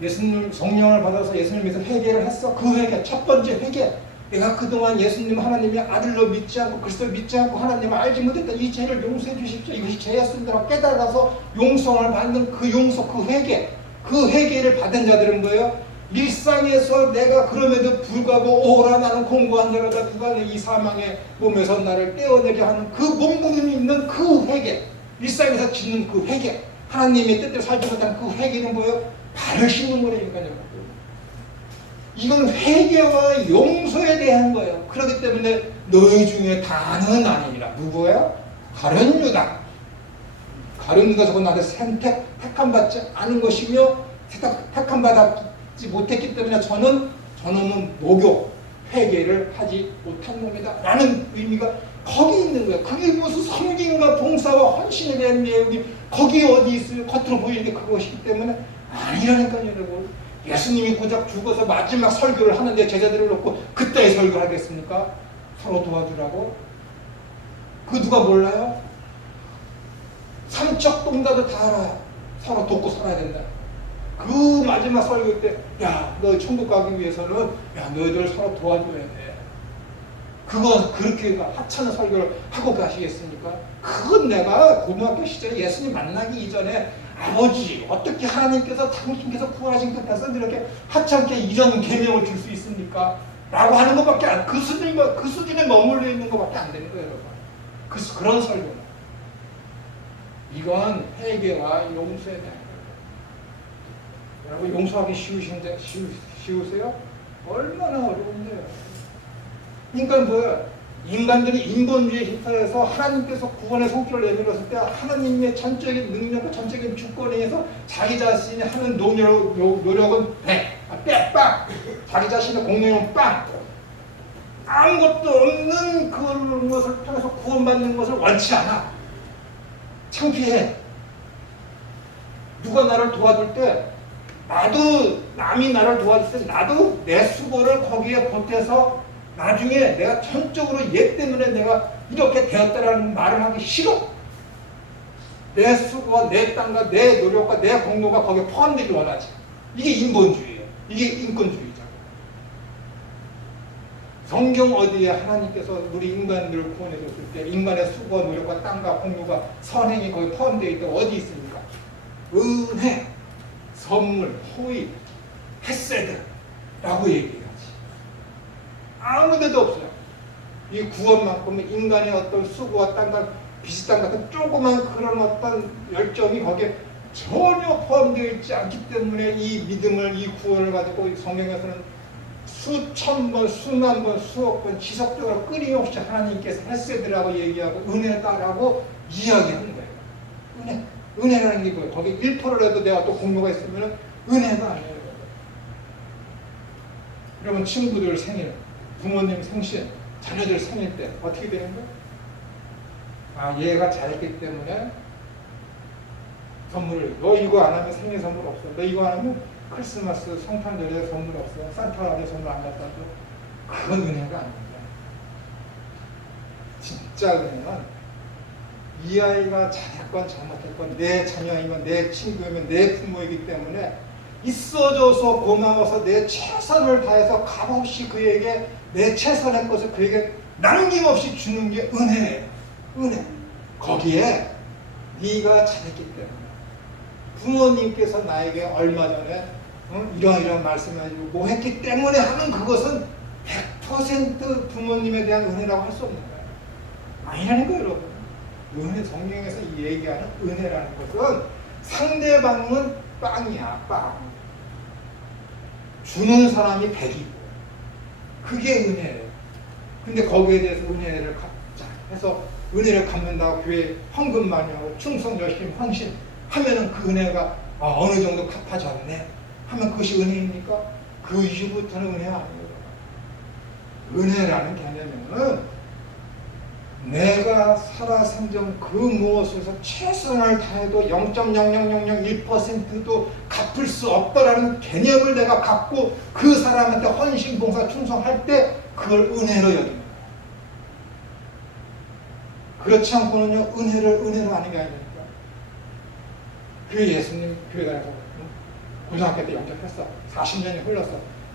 예수님 성령을 받아서 예수님에서 회개를 했어. 그 회개, 첫 번째 회개. 내가 그동안 예수님 하나님의 아들로 믿지 않고 그리스도를 믿지 않고 하나님을 알지 못했던 이 죄를 용서해 주십시오. 이것이 죄였습니다라고 깨달아서 용서를 받는 그 용서, 그 회개. 그 회개를 받은 자들은 뭐예요? 일상에서 내가 그럼에도 불구하고 오라 나는 공고한 자로다 누가 내 이 사망의 몸에서 나를 떼어내려 하는 그 몸부림이 있는 그 회개. 일상에서 짓는 그 회개. 하나님의 뜻대로 살지 못하는 그 회개는 뭐예요? 발을 씻는 거라니까요. 이건 회개와 용서에 대한 거예요. 그렇기 때문에 너희 중에 다는 아니니라. 누구예요? 가룟 유다. 가룟 유다 저건 나한테 택함받지 않은 것이며 택함받지 못했기 때문에 저는 목욕, 회개를 하지 못한 놈이다 라는 의미가 거기 있는 거예요. 그게 무슨 섬김과 봉사와 헌신에 대한 내용이 거기 어디 있어요? 겉으로 보이는 게 그것이기 때문에 아니라니까요, 여러분. 예수님이 고작 죽어서 마지막 설교를 하는데 제자들을 놓고 그때의 설교를 하겠습니까? 서로 도와주라고? 그 누가 몰라요? 삼척 동자도 다 알아요. 서로 돕고 살아야 된다. 그 마지막 설교 때, 야, 너 천국 가기 위해서는, 야, 너희들 서로 도와줘야 돼. 그거 그렇게 하찮은 설교를 하고 가시겠습니까? 그건 내가 고등학교 시절에 예수님 만나기 이전에 아버지, 어떻게 하나님께서 당신께서 구하신 끝에서 이렇게 하찮게 이런 계명을 줄 수 있습니까? 라고 하는 것밖에 그 수준에 머물러 있는 것밖에 안 되는 거예요, 여러분. 그런 설교. 이건 회개와 용서에 대한 거예요. 여러분, 용서하기 쉬우세요? 얼마나 어려운데요. 그러니까 뭐야? 인간들이 인본주의에 휩싸여서 하나님께서 구원의 손길을 내밀었을 때 하나님의 전적인 능력과 전적인 주권에 의해서 자기 자신이 하는 노력은 빵! 자기 자신의 공로는 빵! 아무것도 없는 그런 것을 통해서 구원받는 것을 원치 않아. 창피해. 누가 나를 도와줄 때 남이 나를 도와줄 때 나도 내 수고를 거기에 보태서 나중에 내가 전적으로 얘 때문에 내가 이렇게 되었다라는 말을 하기 싫어. 내 수고와 내 땅과 내 노력과 내 공로가 거기에 포함되길 원하지. 이게 인본주의예요. 이게 인권주의자고. 성경 어디에 하나님께서 우리 인간들을 구원해 줬을 때 인간의 수고와 노력과 땅과 공로가 선행이 거기에 포함되어 있다. 어디 있습니까? 은혜, 선물, 호의, 헤세드라고 얘기해야지. 아무 데도 없어요. 이 구원만큼은 인간의 어떤 수고와 땅과 비슷한 같은 조그만 그런 어떤 열정이 거기에 전혀 포함되어 있지 않기 때문에 이 믿음을, 이 구원을 가지고 성경에서는 수천 번, 수만 번, 수억 번 지속적으로 끊임없이 하나님께서 헤세드라고 얘기하고 은혜다라고 이야기하는 거예요. 은혜라는 게 뭐예요? 거기 1%라도 내가 또 공로가 있으면 은혜가 아니에요. 여러분, 친구들 생일, 부모님 생신, 자녀들 생일 때 어떻게 되는 거예요? 아, 얘가 잘했기 때문에 선물을, 너 이거 안 하면 생일 선물 없어. 너 이거 안 하면 크리스마스 성탄절에 선물 없어. 산타할아버지 선물 안 갖다 줘. 그건 은혜가 아닙니다. 진짜 은혜는 이 아이가 잘했건 잘못했건 내 자녀이면 내 친구이면 내 부모이기 때문에 있어줘서 고마워서 내 최선을 다해서 값없이 그에게 내 최선의 것을 그에게 남김없이 주는 게 은혜예요. 은혜. 거기에 네가 잘했기 때문에 부모님께서 나에게 얼마 전에 이러이러한 말씀을 해주고 뭐 했기 때문에 하는 그것은 100% 부모님에 대한 은혜라고 할 수 없는 거예요. 아니라는 거예요, 여러분. 은혜, 성경에서 얘기하는 은혜라는 것은 상대방은 빵이야, 빵. 주는 사람이 백이고 그게 은혜예요. 근데 거기에 대해서 은혜를 갚자 해서 은혜를 갚는다고 교회 헌금 많이 하고 충성 열심히 헌신 하면은 그 은혜가 어느 정도 갚아졌네 하면 그것이 은혜입니까? 그 이후부터는 은혜가 아니에요. 은혜라는 개념은 내가 살아 생전 그 무엇에서 최선을 다해도 0.0001%도 갚을 수 없다라는 개념을 내가 갖고 그 사람한테 헌신, 봉사, 충성할 때 그걸 은혜로 여깁니다. 그렇지 않고는요, 은혜를 은혜로 하는 게 아닙니까? 그 예수님 교회 다녀서 고등학교 때 영접했어. 40년이 흘렀어.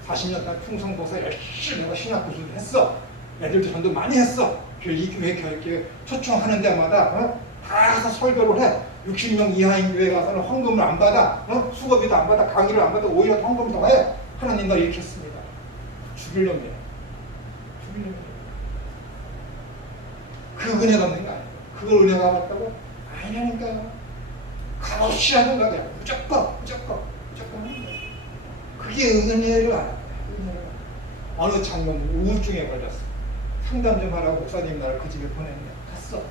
40년 동안 충성, 봉사 열심히 내가 신학 교수도 했어. 애들도 전도 많이 했어. 이 교회 교회 초청하는 데마다 다 가서 설교를 해. 60명 이하인 교회 가서는 헌금을 안 받아. 수고비도 안 받아. 강의를 안 받아. 오히려 헌금을 더 해. 하나님 나 이렇게 했습니다. 죽일 놈이야. 죽일 놈이야. 그 은혜가 없는 거 아니에요. 그걸 은혜가 같다고? 아니라니까요. 값없이 하는 거야. 무조건 하는 거야. 그게 은혜를 알아요. 은혜를 알아요. 어느 장로는 우울증에 걸렸어. 상담 좀 하라고 목사님 나를 그 집에 보냈네. 갔어.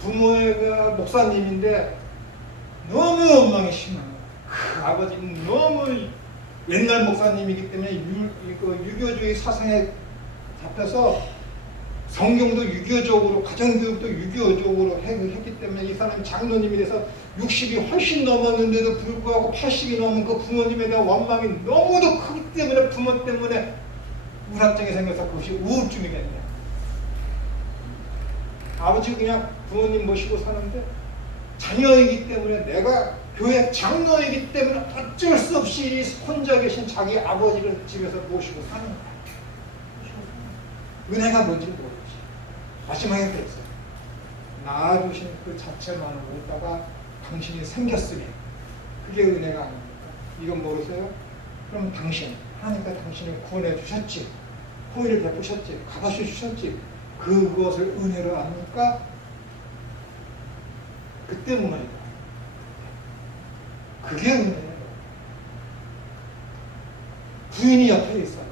부모가 목사님인데 너무 원망이 심한 거야. 그 아버지는 너무 옛날 목사님이기 때문에 유교주의 사상에 잡혀서 성경도 유교적으로 가정교육도 유교적으로 했기 때문에 이 사람이 장로님이 돼서 60이 훨씬 넘었는데도 불구하고 80이 넘은 그 부모님에 대한 원망이 너무도 크기 때문에 부모 때문에 우울증이 생겨서 그것이 우울증이겠네요. 아버지 그냥 부모님 모시고 사는데 자녀이기 때문에 내가 교회 장로이기 때문에 어쩔 수 없이 혼자 계신 자기 아버지를 집에서 모시고 사는 거야. 은혜가 뭔지 모르지. 마지막에 그랬어요. 낳아주신 그 자체만으로 오다가 당신이 생겼으니 그게 은혜가 아닙니까? 이건 모르세요? 그럼 당신, 하나님께 당신을 구원해 주셨지. 호의를 베푸셨지. 값없이 주셨지. 그것을 은혜로 압니까? 그때 문화이다. 그게 은혜예요. 부인이 옆에 있어요.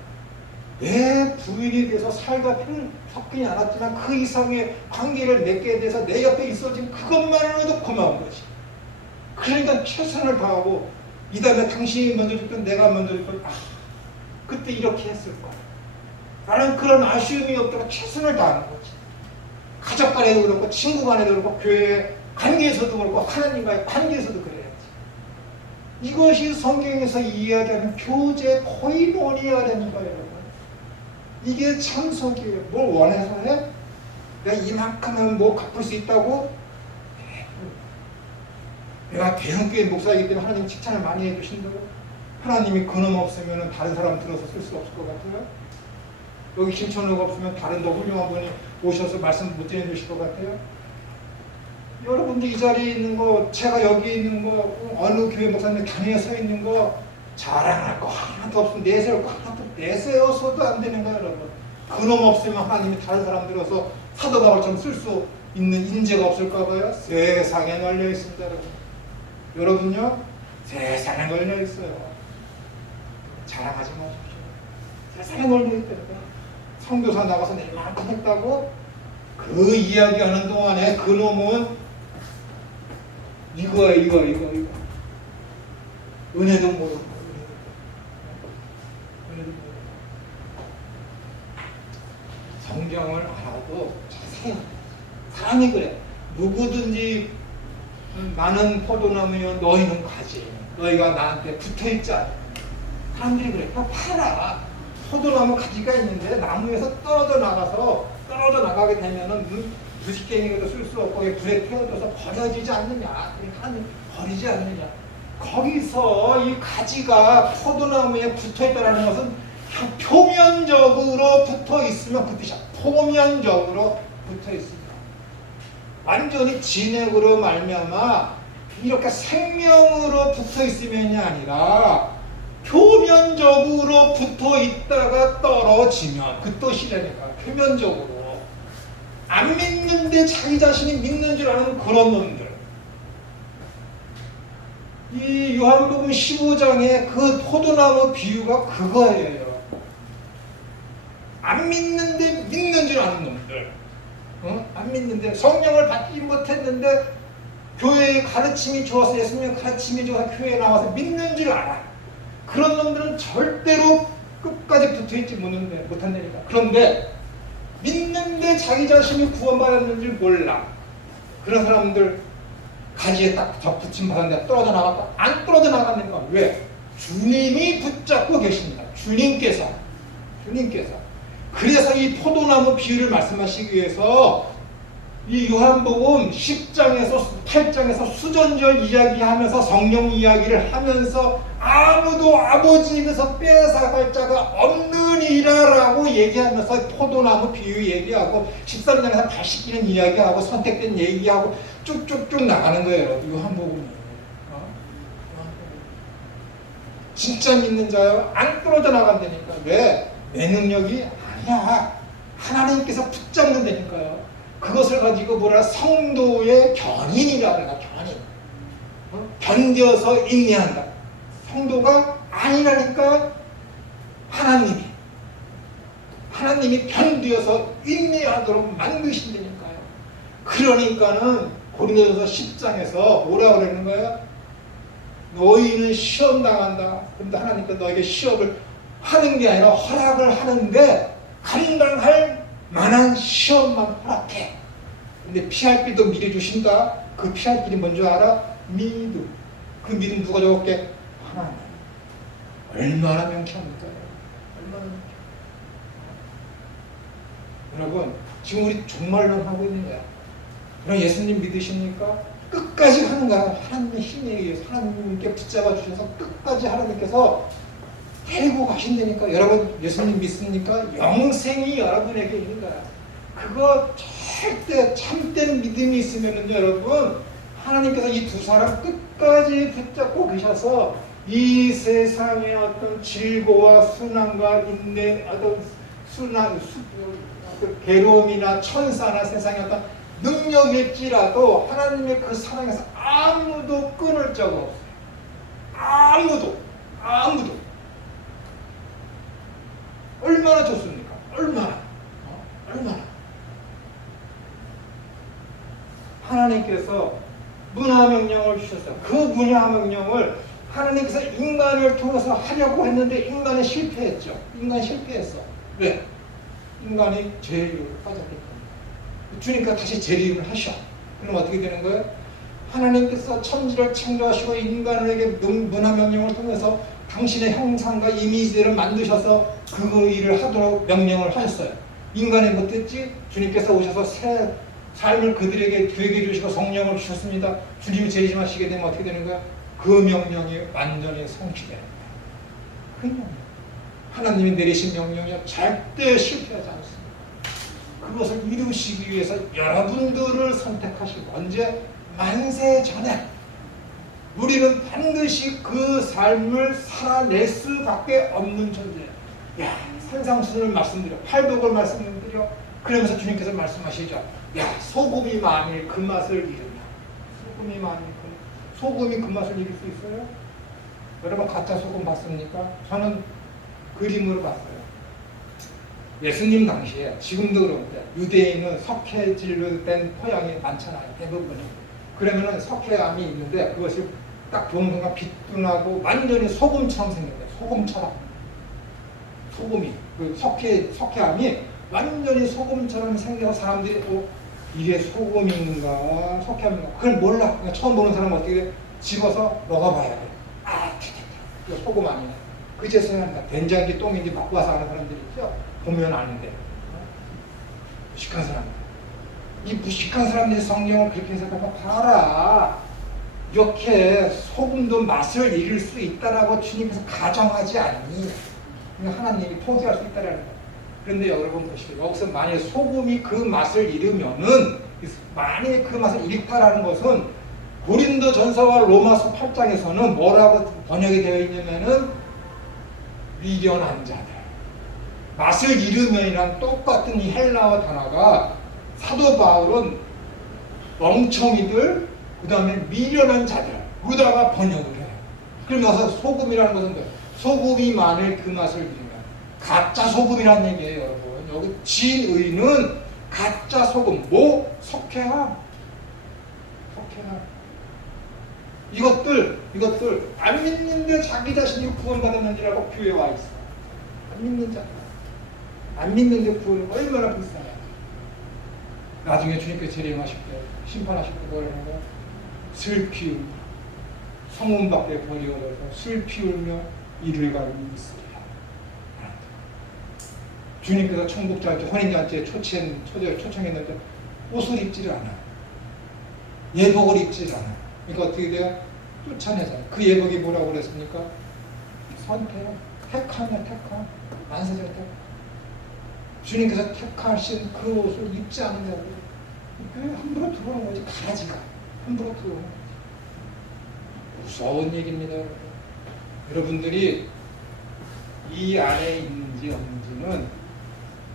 내 부인이 돼서 살과 피를 섞이지 않았지만 그 이상의 관계를 맺게 돼서 내 옆에 있어진 그것만으로도 고마운 거지. 그러니까 최선을 다하고 이 다음에 당신이 먼저 줬던 내가 먼저 줬던 그때 이렇게 했을 거야. 나는 그런 아쉬움이 없다가 최선을 다하는 거지. 가족 간에도 그렇고 친구 간에도 그렇고 교회 관계에서도 그렇고 하나님과의 관계에서도 그래야지. 이것이 성경에서 이야기하는 교제 코이노니아가 되는 거예요, 여러분. 이게 참석이에요. 뭘 원해서 해? 내가 이만큼 하면 뭐 갚을 수 있다고? 내가 대형교회 목사이기 때문에 하나님 칭찬을 많이 해주신다고? 하나님이 그놈 없으면 다른 사람 들어서 쓸 수 없을 것 같아요? 여기 김천호가 없으면 다른 더 훌륭한 분이 오셔서 말씀 못 전해주실 것 같아요? 여러분들 이 자리에 있는 거, 제가 여기 있는 거, 어느 교회 목사님 단위에 서 있는 거 자랑할 거 하나도 없으면 내세울 거 하나도 내세워서도 안 되는 거예요, 여러분. 그놈 없으면 하나님이 다른 사람 들어서 사도 바울처럼 쓸 수 있는 인재가 없을까 봐요. 세상에 널려 있습니다, 여러분. 여러분요, 세상에 널려 있어요. 자랑하지 마십시오. 세상에 널려 있다니까. 선교사 나가서 내 이만큼 했다고? 그 이야기하는 동안에 그놈은 이거 은혜도 모르고 성경을 알아도 자세히 사람이 그래. 누구든지 나는 포도나무여 너희는 가지. 너희가 나한테 붙어있지 않으면 사람들이 그래. 그냥 팔아. 포도나무 가지가 있는데 나무에서 떨어져 나가게 되면은 부식갱이라도 쓸 수 없고 불에 태워져서 버려지지 않느냐. 그러니까 버리지 않느냐. 거기서 이 가지가 포도나무에 붙어 있다는 것은 표면적으로 붙어 있으면 그 뜻이야. 표면적으로 붙어 있습니다. 완전히 진액으로 말미암아 이렇게 생명으로 붙어 있으면이 아니라 표면적으로 붙어 있다가 떨어지면 그 뜻이라니까. 표면적으로 안 믿는데 자기 자신이 믿는 줄 아는 그런 놈들. 이 요한복음 15장의 그 포도나무 비유가 그거예요. 안 믿는데 믿는 줄 아는 놈들. 안 믿는데 성령을 받지 못했는데 교회의 가르침이 좋아서 예수님의 가르침이 좋아서 교회에 나와서 믿는 줄 알아. 그런 놈들은 절대로 끝까지 붙어있지 못한다니까. 그런데 믿는데 자기 자신이 구원받았는지 몰라. 그런 사람들 가지에 딱 붙임 받았는데 떨어져 나갔다. 안 떨어져 나갔는가? 왜? 주님이 붙잡고 계십니다. 주님께서. 그래서 이 포도나무 비유를 말씀하시기 위해서 이 요한복음 10장에서 8장에서 수전절 이야기하면서 성령 이야기를 하면서 아무도 아버지에게서 빼앗아갈 자가 없느니라라고 얘기하면서 포도나무 비유 얘기하고 13장에서 발 씻기는 이야기하고 선택된 얘기하고 쭉쭉쭉 나가는 거예요. 요한복음이. 진짜 믿는 자요 안 떨어져 나간다니까. 왜? 내 능력이 아니야. 하나님께서 붙잡는다니까요. 그것을 가지고 뭐라 성도의 견인이라 그러나 견인. 견뎌서 인내한다. 성도가 아니라니까. 하나님이 견디어서 인내하도록 만드신다니까요. 그러니까는 고린도전서 10장에서 뭐라 그러는 거야? 너희는 시험 당한다. 그런데 하나님께서 너에게 시험을 하는 게 아니라 허락을 하는데 감당할 만한 시험만 허락해. 근데 피할 길도 미리 주신다. 그 피할 길이 뭔지 알아? 믿음. 그 믿음 누가 적었게? 하나님. 얼마나 명쾌합니까? 얼마나 명쾌. 여러분, 지금 우리 종말론 하고 있는 거야. 그럼 예수님 믿으십니까? 끝까지 하는 거야. 하나님의 힘에 의해서 하나님께 붙잡아 주셔서 끝까지 하나님께서 데리고 가신다니까. 여러분 예수님 믿습니까? 영생이 여러분에게 있는 거야. 그거 절대 참된 믿음이 있으면은 여러분 하나님께서 이 두 사람 끝까지 붙잡고 계셔서 이 세상의 어떤 질고와 순환과 인내, 어떤 괴로움이나 천사나 세상의 어떤 능력일지라도 하나님의 그 사랑에서 아무도 끊을 자가 없어요. 아무도. 얼마나 좋습니까? 얼마나. 하나님께서 문화명령을 주셨어요. 그 문화명령을 하나님께서 인간을 통해서 하려고 했는데 인간은 실패했죠. 인간 실패했어. 왜? 인간이 죄를 빠졌기 때문에. 주님께서 다시 재림을 하셔. 그럼 어떻게 되는 거예요? 하나님께서 천지를 창조하시고 인간에게 문화명령을 통해서 당신의 형상과 이미지를 만드셔서 그 일을 하도록 명령을 하셨어요. 인간이 못했지? 주님께서 오셔서 새 삶을 그들에게 되게 주시고 성령을 주셨습니다. 주님이 재림하시게 되면 어떻게 되는 거야? 그 명령이 완전히 성취되는 거예요. 그 명령. 하나님이 내리신 명령이 절대 실패하지 않습니다. 그것을 이루시기 위해서 여러분들을 선택하시고 언제? 만세 전에 우리는 반드시 그 삶을 살아낼 수밖에 없는 존재예요. 야, 산상수훈을 말씀드려, 팔복을 말씀드려. 그러면서 주님께서 말씀하시죠. 야, 소금이 만일 그 맛을 잃으면, 소금이 그 맛을 잃을 수 있어요? 여러분 가짜 소금 봤습니까? 저는 그림으로 봤어요. 예수님 당시에, 지금도 그런데 유대인은 석회질로 된 토양이 많잖아요. 대부분이. 그러면은 석회암이 있는데 그것이 딱 보는 순간 빛분하고 완전히 소금처럼 생겼대요. 소금이 그 석회암이 완전히 소금처럼 생겨서 사람들이 이게 소금인가 석회암인가 그걸 몰라. 그러니까 처음 보는 사람은 어떻게 돼? 집어서 먹어봐야 돼. 이거 소금 아니네. 그제서야 한다. 된장인지 똥인지 먹고 와서 하는 사람들이 있죠. 보면 아는데. 무식한 사람들. 이 무식한 사람들이 성경을 그렇게 해석하면 봐라. 이렇게 소금도 맛을 잃을 수 있다라고 주님께서 가정하지 않니? 하나님이 포기할 수 있다라는 거예요. 그런데 여러분 보시죠. 여기서 만약에 소금이 그 맛을 잃으면은, 만약에 그 맛을 잃다라는 것은 고린도 전서와 로마서 8장에서는 뭐라고 번역이 되어 있냐면은 미련한 자들. 맛을 잃으면이란 똑같은 이 헬라어 단어가 사도 바울은 멍청이들, 그 다음에 미련한 자들, 그러다가 번역을 해요. 그러면서 소금이라는 것은 뭐예요? 소금이 만일 그 맛을 잃으면 가짜 소금이라는 얘기예요, 여러분. 여기 진의는 가짜 소금, 뭐? 석회암. 이것들 안 믿는데 자기 자신이 구원받았는지라고 교회에 와 있어. 안 믿는 자. 안 믿는데 구원은 얼마나 불쌍해. 나중에 주님께서 재림하실 때, 심판하실 때 뭐라는 거야? 슬피 울며 성문 밖에 버리어져서 슬피 울며 이를 가르고 있으리라. 주님께서 천국잔치, 혼인잔치에 초청했는데 옷을 입지를 않아요. 예복을 입지를 않아요. 그러니까 어떻게 돼요? 쫓아내잖아요. 그 예복이 뭐라고 그랬습니까? 선택, 택함이야, 택함. 만세절 택. 주님께서 택하신 그 옷을 입지 않는다고. 왜 함부로 들어오는 거지? 가라지가. 함부로 들어오는 거지. 무서운 얘기입니다, 여러분. 여러분들이 이 안에 있는지 없는지는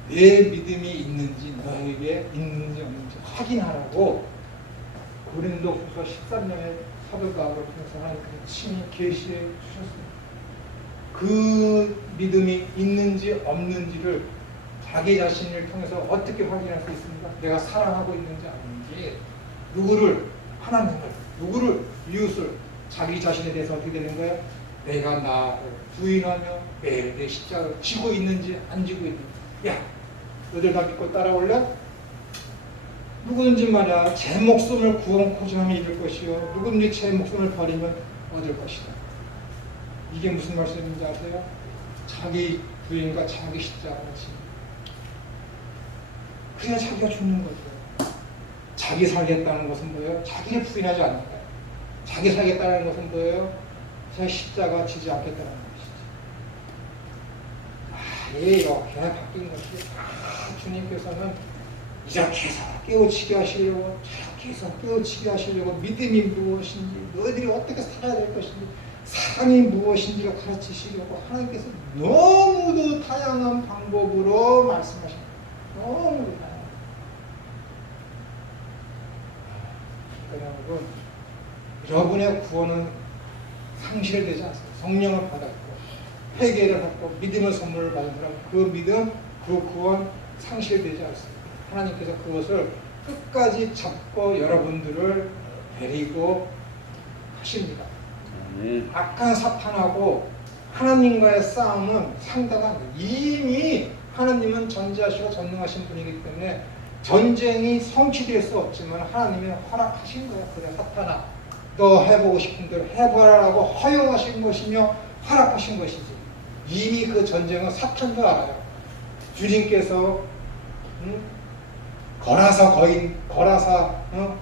내 믿음이 있는지 너에게 있는지 없는지 확인하라고 고린도후서 13장의 사도 바울을 통해서 하나님께서 친히 계시해 주셨습니다. 그 믿음이 있는지 없는지를 자기 자신을 통해서 어떻게 확인할 수 있습니까? 내가 사랑하고 있는지 아닌지, 누구를, 하나님을, 누구를, 이웃을, 자기 자신에 대해서 어떻게 되는 거예요? 내가 나를 부인하며 매일 내 십자가를 지고 있는지 안 지고 있는지. 야, 너희들 다 믿고 따라올래? 누구든지 말이야, 제 목숨을 구원코지하면 잃을 것이요, 누구든지 제 목숨을 버리면 얻을 것이다. 이게 무슨 말씀인지 아세요? 자기 부인과 자기 십자가를 지는. 그래야 자기가 죽는 거죠. 자기 살겠다는 것은 뭐예요? 자기를 부인하지 않는 거예요. 자기 살겠다는 것은 뭐예요? 제 십자가 지지 않겠다는 것이지. 이렇게 바뀐 것이 주님께서는 이렇게 해서 깨우치게 하시려고, 저렇게 해서 깨우치게 하시려고 믿음이 무엇인지, 너희들이 어떻게 살아야 될 것인지, 사랑이 무엇인지를 가르치시려고 하나님께서 너무도 다양한 방법으로 말씀하십니다. 너무도 다양한. 여러분, 여러분의 구원은 상실되지 않습니다. 성령을 받았고 회개를 받고 믿음의 선물을 받은 사람, 그 믿음, 그 구원 상실되지 않습니다. 하나님께서 그것을 끝까지 잡고 여러분들을 데리고 하십니다. 악한 사탄하고 하나님과의 싸움은 상당한, 이미 하나님은 전지하시고 전능하신 분이기 때문에 전쟁이 성취될 수 없지만 하나님이 허락하신 거예요. 그래, 사탄아, 너 해보고 싶은 대로 해보라라고 허용하신 것이며 허락하신 것이지. 이미 그 전쟁은 사탄도 알아요. 주님께서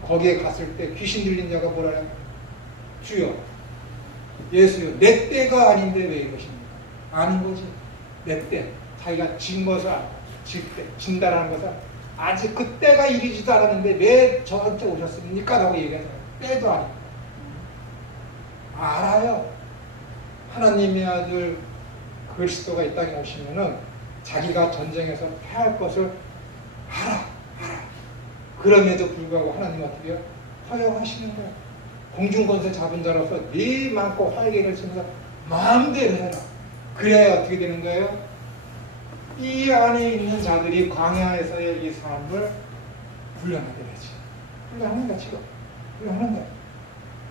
거기에 갔을 때 귀신 들린 자가 뭐라 해요? 주여, 예수여, 내 때가 아닌데 왜 이러십니까? 아닌 거지. 내 때. 자기가 진 것을 알고, 진다라는 것을 아직 그 때가 이르지도 않았는데 왜 저한테 오셨습니까? 라고 얘기하잖아요. 때도 아니고. 알아요. 하나님의 아들 그리스도가 이 땅에 오시면은 자기가 전쟁에서 패할 것을 알아. 그럼에도 불구하고 하나님 어떻게 해요? 허용하시는 거예요. 공중권세 잡은 자로서 네 많고 활개를 치면서 마음대로 해라. 그래야 어떻게 되는 거예요? 이 안에 있는 자들이 광야에서의 이 삶을 훈련하게 되지. 훈련하는 거야, 지금. 훈련하는 거야.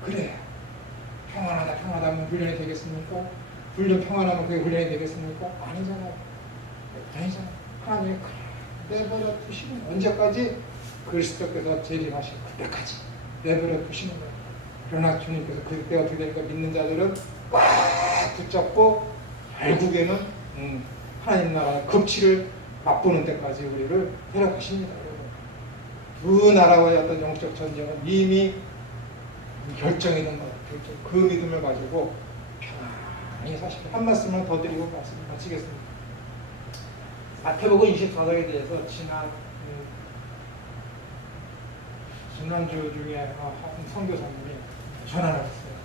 그래. 평안하다면 훈련이 되겠습니까? 평안하면 그게 훈련이 되겠습니까? 아니잖아요. 하나님이 내버려 두시는 거예요. 언제까지? 그리스도께서 재림하실 그때까지 내버려 두시는 거예요. 그러나 주님께서 그때 어떻게 되니까 믿는 자들은 꽉 붙잡고 결국에는 하나님 나라의 극치를 맛보는 데까지 우리를 데려가십니다. 그 나라와의 어떤 영적 전쟁은 이미 결정이 된 것 같아요. 그 믿음을 가지고 편안히 사십시오. 한 말씀만 더 드리고 마치겠습니다. 마태복음 24장에 대해서 지난주 중에 한 선교사님이 전화를 했어요.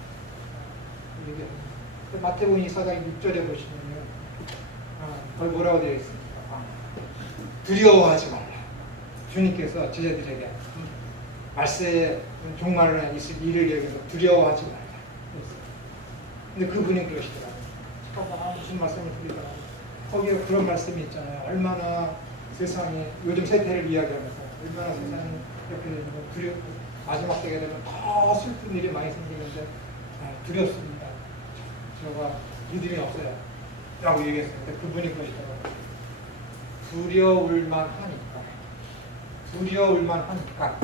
마태복음 24장 6절에 보시면요, 거기 뭐라고 되어 있습니까? 두려워하지 말라. 주님께서 제자들에게 말세에 종말에 있을 일을 얘기해서 두려워하지 말라. 근데 그분이 그러시더라고요. 잠깐만 무슨 말씀을 드리더라고요. 거기에 그런 말씀이 있잖아요. 얼마나 세상이 요즘 세태를 이야기하면서 얼마나 세상이 이렇게 되면 마지막 때가 되면 더 슬픈 일이 많이 생기는데 두렵습니다. 제가 믿음이 없어요. 라고 얘기했어요. 근데 그분이 그러시더라고요. 두려울만 하니까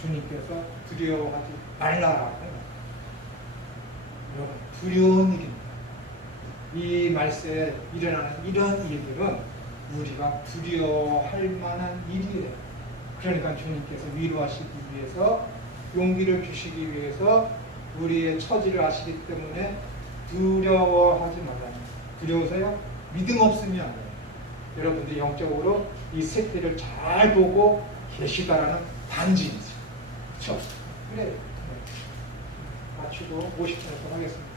주님께서 두려워하지 말라라고 해요. 여러분, 두려운 일입니다. 이 말세에 일어나는 이런 일들은 우리가 두려워할 만한 일이에요. 그러니까 주님께서 위로하시기 위해서, 용기를 주시기 위해서 우리의 처지를 아시기 때문에 두려워하지 말라요. 두려우세요? 믿음 없으면 안 돼요. 여러분들이 영적으로 이 세태를 잘 보고 계시다라는 반증이죠. 그렇죠? 그래요. 맞추고 50분 하겠습니다.